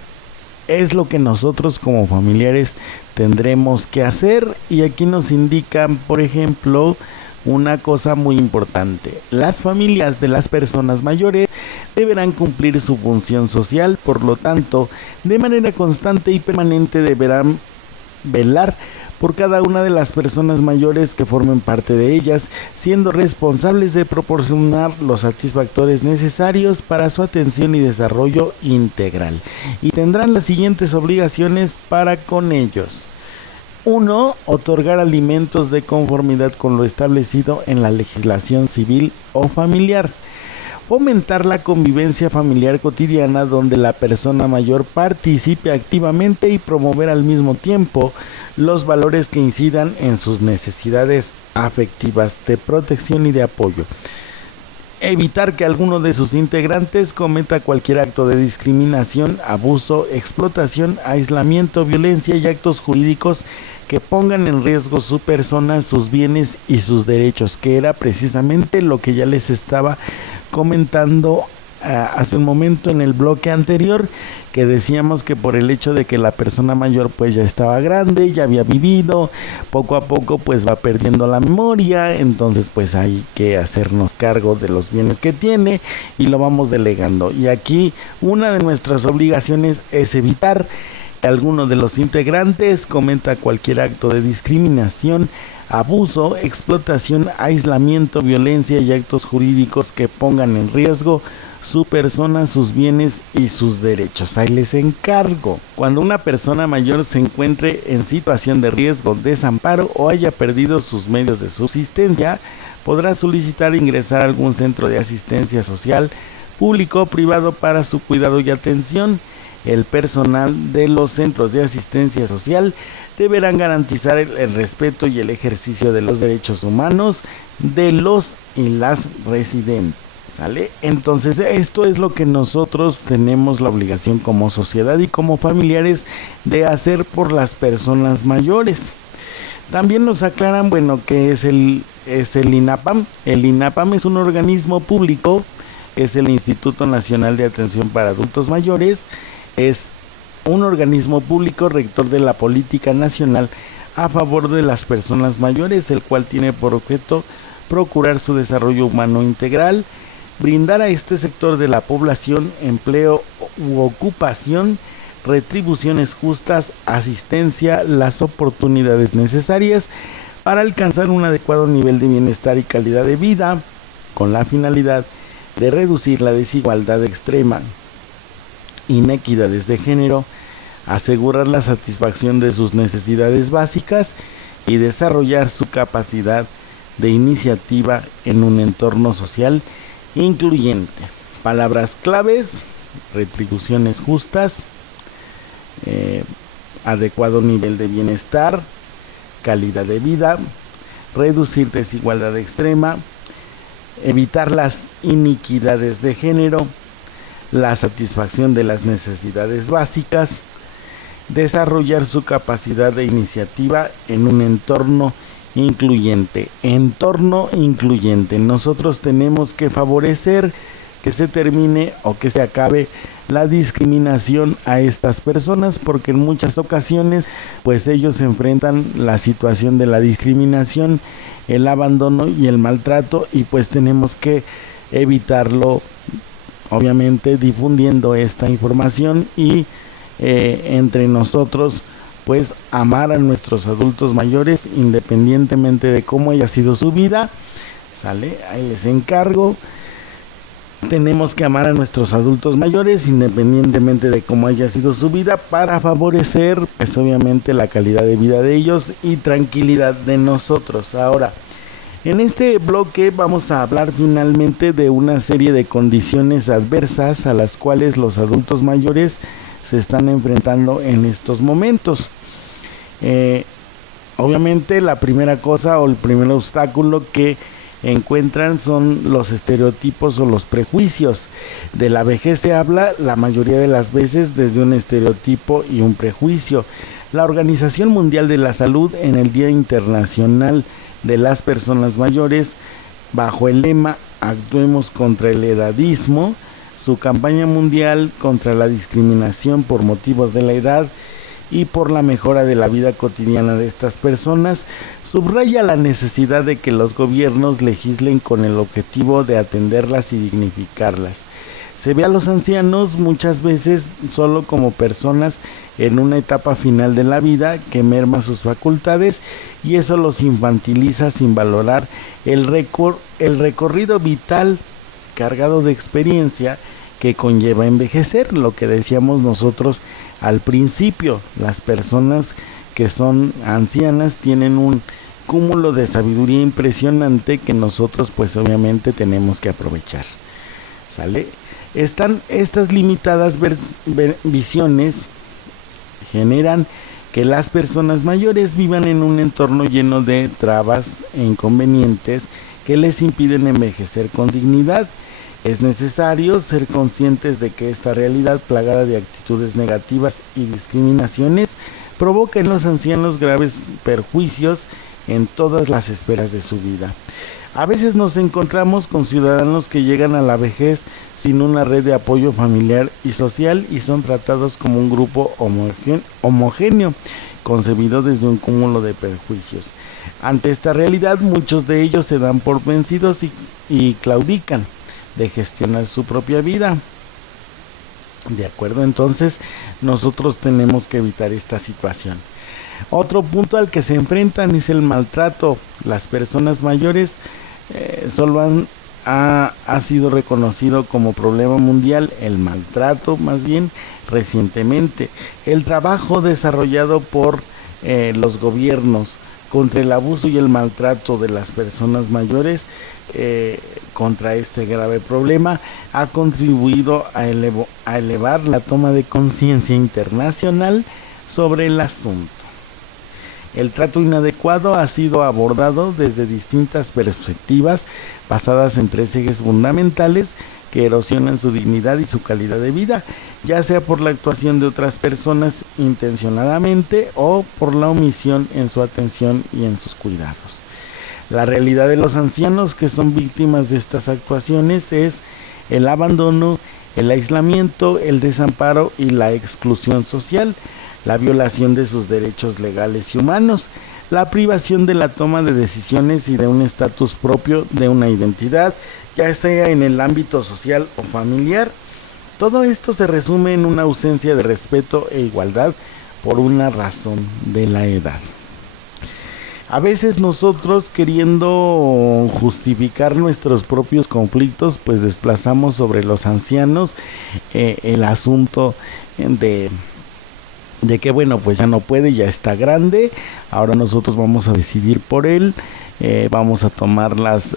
es lo que nosotros como familiares tendremos que hacer, y aquí nos indican, por ejemplo, una cosa muy importante: las familias de las personas mayores deberán cumplir su función social, por lo tanto, de manera constante y permanente deberán velar por cada una de las personas mayores que formen parte de ellas, siendo responsables de proporcionar los satisfactores necesarios para su atención y desarrollo integral, y tendrán las siguientes obligaciones para con ellos. 1. Otorgar alimentos de conformidad con lo establecido en la legislación civil o familiar. Fomentar la convivencia familiar cotidiana donde la persona mayor participe activamente y promover al mismo tiempo los valores que incidan en sus necesidades afectivas de protección y de apoyo. Evitar que alguno de sus integrantes cometa cualquier acto de discriminación, abuso, explotación, aislamiento, violencia y actos jurídicos que pongan en riesgo su persona, sus bienes y sus derechos, que era precisamente lo que ya les estaba comentando hace un momento en el bloque anterior, que decíamos que por el hecho de que la persona mayor pues ya estaba grande, ya había vivido, poco a poco pues va perdiendo la memoria, entonces pues hay que hacernos cargo de los bienes que tiene y lo vamos delegando. Y aquí una de nuestras obligaciones es evitar que alguno de los integrantes cometa cualquier acto de discriminación, abuso, explotación, aislamiento, violencia y actos jurídicos que pongan en riesgo su persona, sus bienes y sus derechos. Ahí les encargo. Cuando una persona mayor se encuentre en situación de riesgo, desamparo o haya perdido sus medios de subsistencia, podrá solicitar ingresar a algún centro de asistencia social, público o privado para su cuidado y atención. El personal de los centros de asistencia social deberán garantizar el respeto y el ejercicio de los derechos humanos de los y las residentes. ¿Sale? Entonces esto es lo que nosotros tenemos la obligación como sociedad y como familiares de hacer por las personas mayores. También nos aclaran, bueno, que es el INAPAM. El INAPAM es un organismo público, es el Instituto Nacional de Atención para Adultos Mayores, es un organismo público rector de la política nacional a favor de las personas mayores, el cual tiene por objeto procurar su desarrollo humano integral, brindar a este sector de la población empleo u ocupación, retribuciones justas, asistencia, las oportunidades necesarias para alcanzar un adecuado nivel de bienestar y calidad de vida, con la finalidad de reducir la desigualdad extrema, inequidades de género, asegurar la satisfacción de sus necesidades básicas y desarrollar su capacidad de iniciativa en un entorno social incluyente. Palabras claves: retribuciones justas, adecuado nivel de bienestar, calidad de vida, reducir desigualdad extrema, evitar las inequidades de género, la satisfacción de las necesidades básicas, desarrollar su capacidad de iniciativa en un entorno incluyente. Entorno incluyente. Nosotros tenemos que favorecer que se termine o que se acabe la discriminación a estas personas, porque en muchas ocasiones pues ellos enfrentan la situación de la discriminación, el abandono y el maltrato, y pues tenemos que evitarlo, obviamente difundiendo esta información y entre nosotros pues amar a nuestros adultos mayores independientemente de cómo haya sido su vida. ¿Sale? Ahí les encargo. Tenemos que amar a nuestros adultos mayores independientemente de cómo haya sido su vida para favorecer pues obviamente la calidad de vida de ellos y tranquilidad de nosotros. Ahora, en este bloque vamos a hablar finalmente de una serie de condiciones adversas a las cuales los adultos mayores se están enfrentando en estos momentos. Obviamente la primera cosa o el primer obstáculo que encuentran son los estereotipos o los prejuicios. De la vejez se habla la mayoría de las veces desde un estereotipo y un prejuicio. La Organización Mundial de la Salud, en el Día Internacional de las Personas Mayores, bajo el lema Actuemos contra el edadismo, su campaña mundial contra la discriminación por motivos de la edad y por la mejora de la vida cotidiana de estas personas, subraya la necesidad de que los gobiernos legislen con el objetivo de atenderlas y dignificarlas. Se ve a los ancianos muchas veces solo como personas en una etapa final de la vida que merma sus facultades y eso los infantiliza sin valorar el recorrido vital cargado de experiencia que conlleva envejecer, lo que decíamos nosotros al principio. Las personas que son ancianas tienen un cúmulo de sabiduría impresionante que nosotros pues obviamente tenemos que aprovechar. ¿Sale? Estas limitadas visiones generan que las personas mayores vivan en un entorno lleno de trabas e inconvenientes que les impiden envejecer con dignidad. Es necesario ser conscientes de que esta realidad plagada de actitudes negativas y discriminaciones provoca en los ancianos graves perjuicios en todas las esferas de su vida. A veces nos encontramos con ciudadanos que llegan a la vejez sin una red de apoyo familiar y social y son tratados como un grupo homogéneo, concebido desde un cúmulo de perjuicios. Ante esta realidad, muchos de ellos se dan por vencidos y claudican de gestionar su propia vida. De acuerdo, entonces nosotros tenemos que evitar esta situación. Otro punto al que se enfrentan es el maltrato. Las personas mayores ha sido reconocido como problema mundial, el maltrato más bien recientemente. El trabajo desarrollado por los gobiernos contra el abuso y el maltrato de las personas mayores, contra este grave problema, ha contribuido a elevar la toma de conciencia internacional sobre el asunto. El trato inadecuado ha sido abordado desde distintas perspectivas basadas en 3 ejes fundamentales que erosionan su dignidad y su calidad de vida, ya sea por la actuación de otras personas intencionadamente o por la omisión en su atención y en sus cuidados. La realidad de los ancianos que son víctimas de estas actuaciones es el abandono, el aislamiento, el desamparo y la exclusión social, la violación de sus derechos legales y humanos, la privación de la toma de decisiones y de un estatus propio de una identidad, ya sea en el ámbito social o familiar. Todo esto se resume en una ausencia de respeto e igualdad por una razón de la edad. A veces nosotros, queriendo justificar nuestros propios conflictos, pues desplazamos sobre los ancianos el asunto de que bueno, pues ya no puede, ya está grande, ahora nosotros vamos a decidir por él, vamos a tomar las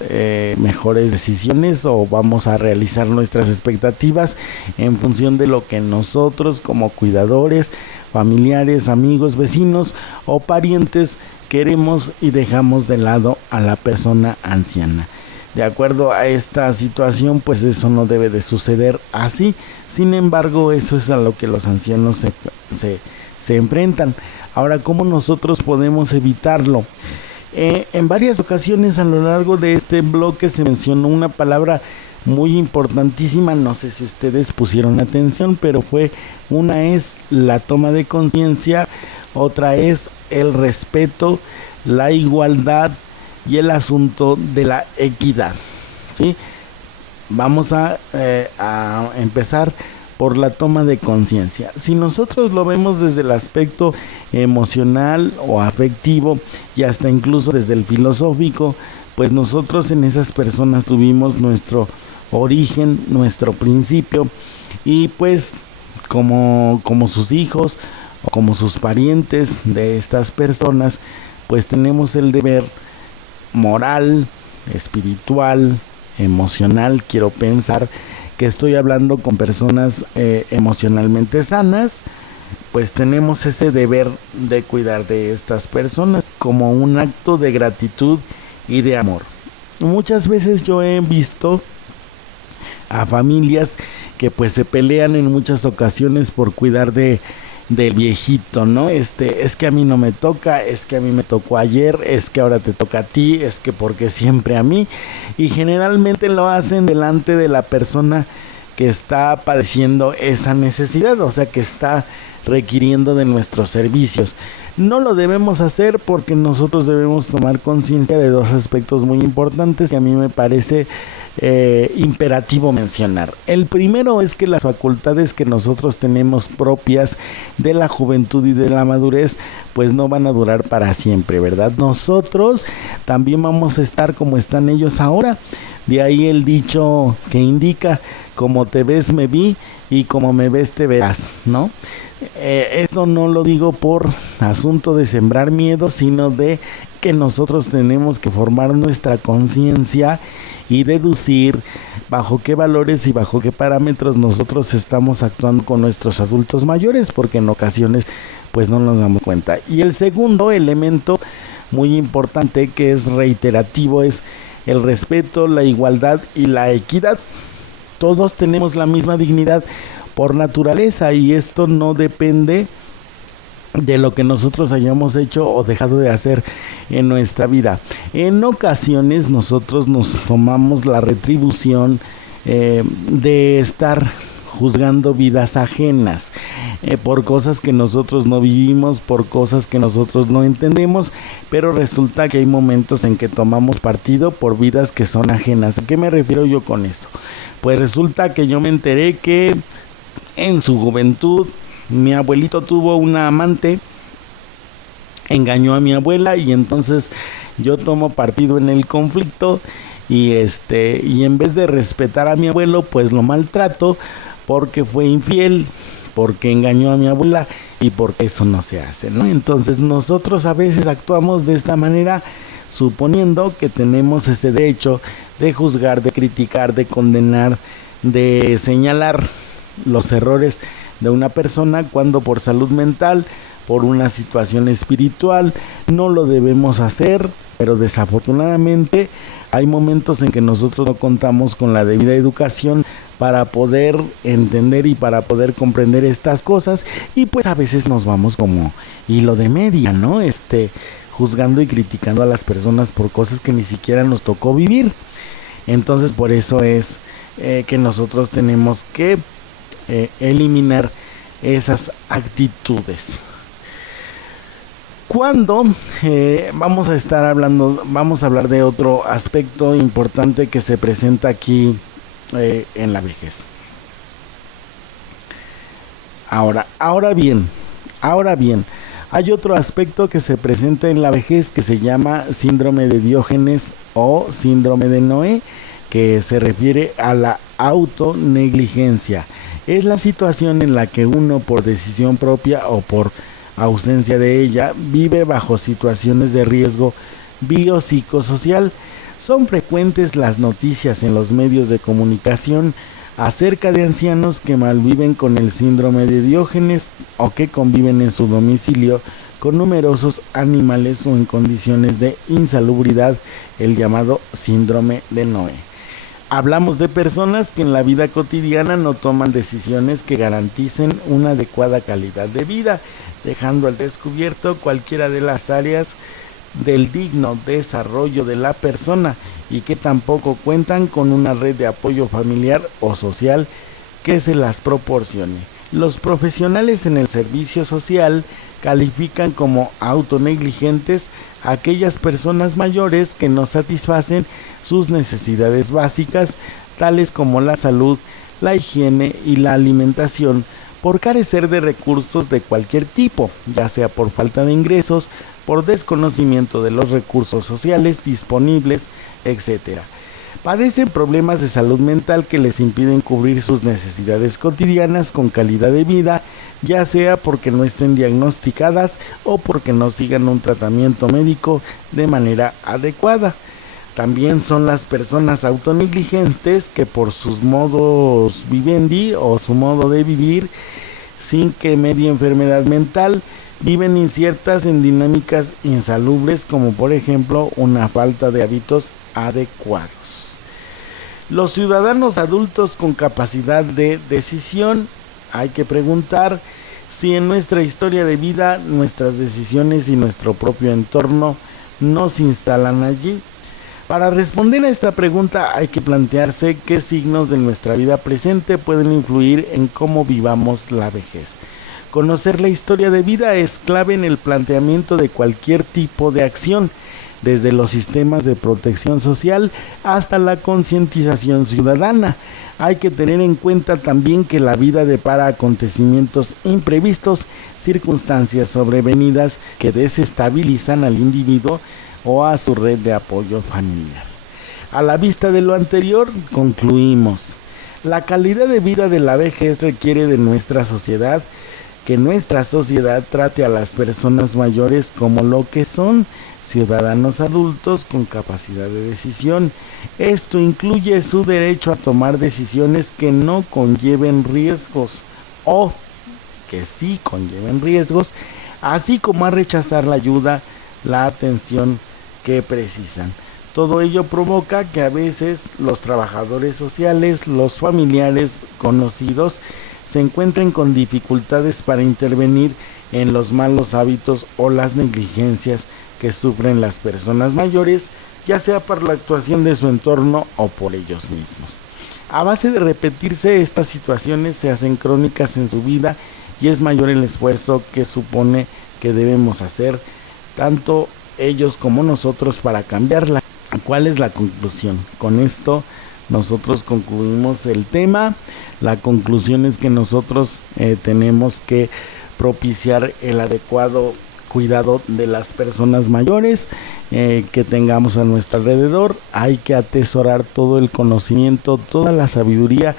mejores decisiones o vamos a realizar nuestras expectativas en función de lo que nosotros como cuidadores, familiares, amigos, vecinos o parientes queremos y dejamos de lado a la persona anciana. De acuerdo a esta situación, pues eso no debe de suceder así. Sin embargo, eso es a lo que los ancianos se enfrentan. Ahora, ¿cómo nosotros podemos evitarlo? En varias ocasiones a lo largo de este bloque se mencionó una palabra muy importantísima, no sé si ustedes pusieron atención, pero una es la toma de conciencia, otra es el respeto, la igualdad y el asunto de la equidad, ¿sí? vamos a empezar por la toma de conciencia. Si nosotros lo vemos desde el aspecto emocional o afectivo y hasta incluso desde el filosófico, pues nosotros en esas personas tuvimos nuestro origen, nuestro principio, y pues como sus hijos o como sus parientes de estas personas, pues tenemos el deber moral, espiritual, emocional. Quiero pensar que estoy hablando con personas emocionalmente sanas, pues tenemos ese deber de cuidar de estas personas como un acto de gratitud y de amor. Muchas veces yo he visto a familias que pues se pelean en muchas ocasiones por cuidar del viejito, ¿no? Es que a mí no me toca, es que a mí me tocó ayer, es que ahora te toca a ti, es que porque siempre a mí, y generalmente lo hacen delante de la persona que está padeciendo esa necesidad, o sea, que está requiriendo de nuestros servicios. No lo debemos hacer porque nosotros debemos tomar conciencia de dos aspectos muy importantes que a mí me parece imperativo mencionar. El primero es que las facultades que nosotros tenemos propias de la juventud y de la madurez pues no van a durar para siempre, ¿verdad? Nosotros también vamos a estar como están ellos ahora. De ahí el dicho que indica: como te ves me vi y como me ves te verás, ¿no? Esto no lo digo por asunto de sembrar miedo, sino de que nosotros tenemos que formar nuestra conciencia y deducir bajo qué valores y bajo qué parámetros nosotros estamos actuando con nuestros adultos mayores, porque en ocasiones pues no nos damos cuenta. Y el segundo elemento muy importante, que es reiterativo, es el respeto, la igualdad y la equidad. Todos tenemos la misma dignidad por naturaleza, y esto no depende de lo que nosotros hayamos hecho o dejado de hacer en nuestra vida. En ocasiones nosotros nos tomamos la retribución de estar juzgando vidas ajenas por cosas que nosotros no vivimos, por cosas que nosotros no entendemos, pero resulta que hay momentos en que tomamos partido por vidas que son ajenas. ¿A qué me refiero yo con esto? Pues resulta que yo me enteré que en su juventud mi abuelito tuvo una amante, engañó a mi abuela, y entonces yo tomo partido en el conflicto y en vez de respetar a mi abuelo, pues lo maltrato porque fue infiel, porque engañó a mi abuela y porque eso no se hace, ¿no? Entonces nosotros a veces actuamos de esta manera suponiendo que tenemos ese derecho de juzgar, de criticar, de condenar, de señalar los errores de una persona, cuando por salud mental, por una situación espiritual, no lo debemos hacer. Pero desafortunadamente hay momentos en que nosotros no contamos con la debida educación para poder entender y para poder comprender estas cosas, y pues a veces nos vamos como hilo de media, ¿no? Juzgando y criticando a las personas por cosas que ni siquiera nos tocó vivir. Entonces por eso es que nosotros tenemos que eliminar esas actitudes. Cuando vamos a hablar de otro aspecto importante que se presenta aquí en la vejez. Ahora bien, hay otro aspecto que se presenta en la vejez que se llama síndrome de Diógenes o síndrome de Noé, que se refiere a la autonegligencia. Es la situación en la que uno, por decisión propia o por ausencia de ella, vive bajo situaciones de riesgo biopsicosocial. Son frecuentes las noticias en los medios de comunicación acerca de ancianos que malviven con el síndrome de Diógenes o que conviven en su domicilio con numerosos animales o en condiciones de insalubridad, el llamado síndrome de Noé. Hablamos de personas que en la vida cotidiana no toman decisiones que garanticen una adecuada calidad de vida, dejando al descubierto cualquiera de las áreas del digno desarrollo de la persona, y que tampoco cuentan con una red de apoyo familiar o social que se las proporcione. Los profesionales en el servicio social califican como autonegligentes a aquellas personas mayores que no satisfacen sus necesidades básicas tales como la salud, la higiene y la alimentación, por carecer de recursos de cualquier tipo, ya sea por falta de ingresos, por desconocimiento de los recursos sociales disponibles, etc. Padecen problemas de salud mental que les impiden cubrir sus necesidades cotidianas con calidad de vida, ya sea porque no estén diagnosticadas o porque no sigan un tratamiento médico de manera adecuada. También son las personas autonegligentes que por sus modos vivendi o su modo de vivir sin que medie enfermedad mental, viven inciertas en dinámicas insalubres como por ejemplo una falta de hábitos adecuados. Los ciudadanos adultos con capacidad de decisión, hay que preguntar si en nuestra historia de vida nuestras decisiones y nuestro propio entorno no se instalan allí. Para responder a esta pregunta hay que plantearse qué signos de nuestra vida presente pueden influir en cómo vivamos la vejez. Conocer la historia de vida es clave en el planteamiento de cualquier tipo de acción, desde los sistemas de protección social hasta la concientización ciudadana. Hay que tener en cuenta también que la vida depara acontecimientos imprevistos, circunstancias sobrevenidas que desestabilizan al individuo o a su red de apoyo familiar. A la vista de lo anterior, concluimos: la calidad de vida de la vejez requiere de nuestra sociedad, que nuestra sociedad trate a las personas mayores como lo que son, ciudadanos adultos con capacidad de decisión. Esto incluye su derecho a tomar decisiones que no conlleven riesgos o que sí conlleven riesgos, así como a rechazar la ayuda, la atención que precisan. Todo ello provoca que a veces los trabajadores sociales, los familiares conocidos, se encuentren con dificultades para intervenir en los malos hábitos o las negligencias que sufren las personas mayores, ya sea por la actuación de su entorno o por ellos mismos. A base de repetirse estas situaciones se hacen crónicas en su vida y es mayor el esfuerzo que supone que debemos hacer, tanto ellos como nosotros, para cambiarla. ¿Cuál es la conclusión? Con esto nosotros concluimos el tema. La conclusión es que nosotros tenemos que propiciar el adecuado cuidado de las personas mayores que tengamos a nuestro alrededor. Hay que atesorar todo el conocimiento, toda la sabiduría,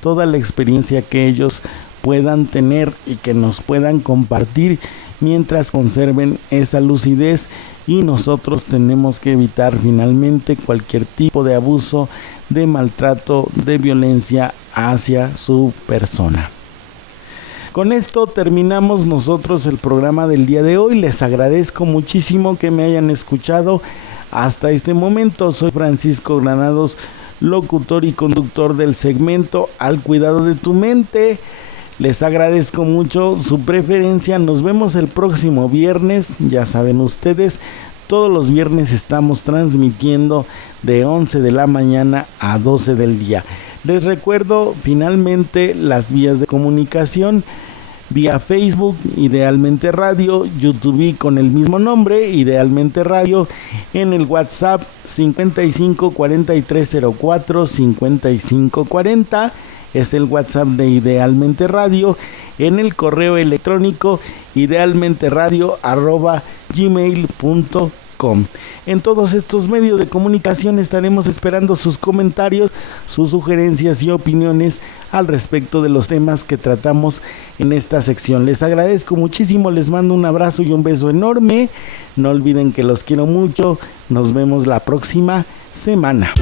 toda la experiencia que ellos puedan tener y que nos puedan compartir mientras conserven esa lucidez, y nosotros tenemos que evitar finalmente cualquier tipo de abuso, de maltrato, de violencia hacia su persona. Con esto terminamos nosotros el programa del día de hoy. Les agradezco muchísimo que me hayan escuchado hasta este momento. Soy Francisco Granados, locutor y conductor del segmento Al Cuidado de tu Mente. Les agradezco mucho su preferencia. Nos vemos el próximo viernes. Ya saben ustedes, todos los viernes estamos transmitiendo de 11 de la mañana a 12 del día. Les recuerdo finalmente las vías de comunicación: vía Facebook, Idealmente Radio; YouTube con el mismo nombre, Idealmente Radio; en el WhatsApp 55 43 04 55 40, es el WhatsApp de Idealmente Radio; en el correo electrónico idealmenteradio@gmail.com. En todos estos medios de comunicación estaremos esperando sus comentarios, sus sugerencias y opiniones al respecto de los temas que tratamos en esta sección. Les agradezco muchísimo, les mando un abrazo y un beso enorme. No olviden que los quiero mucho. Nos vemos la próxima semana.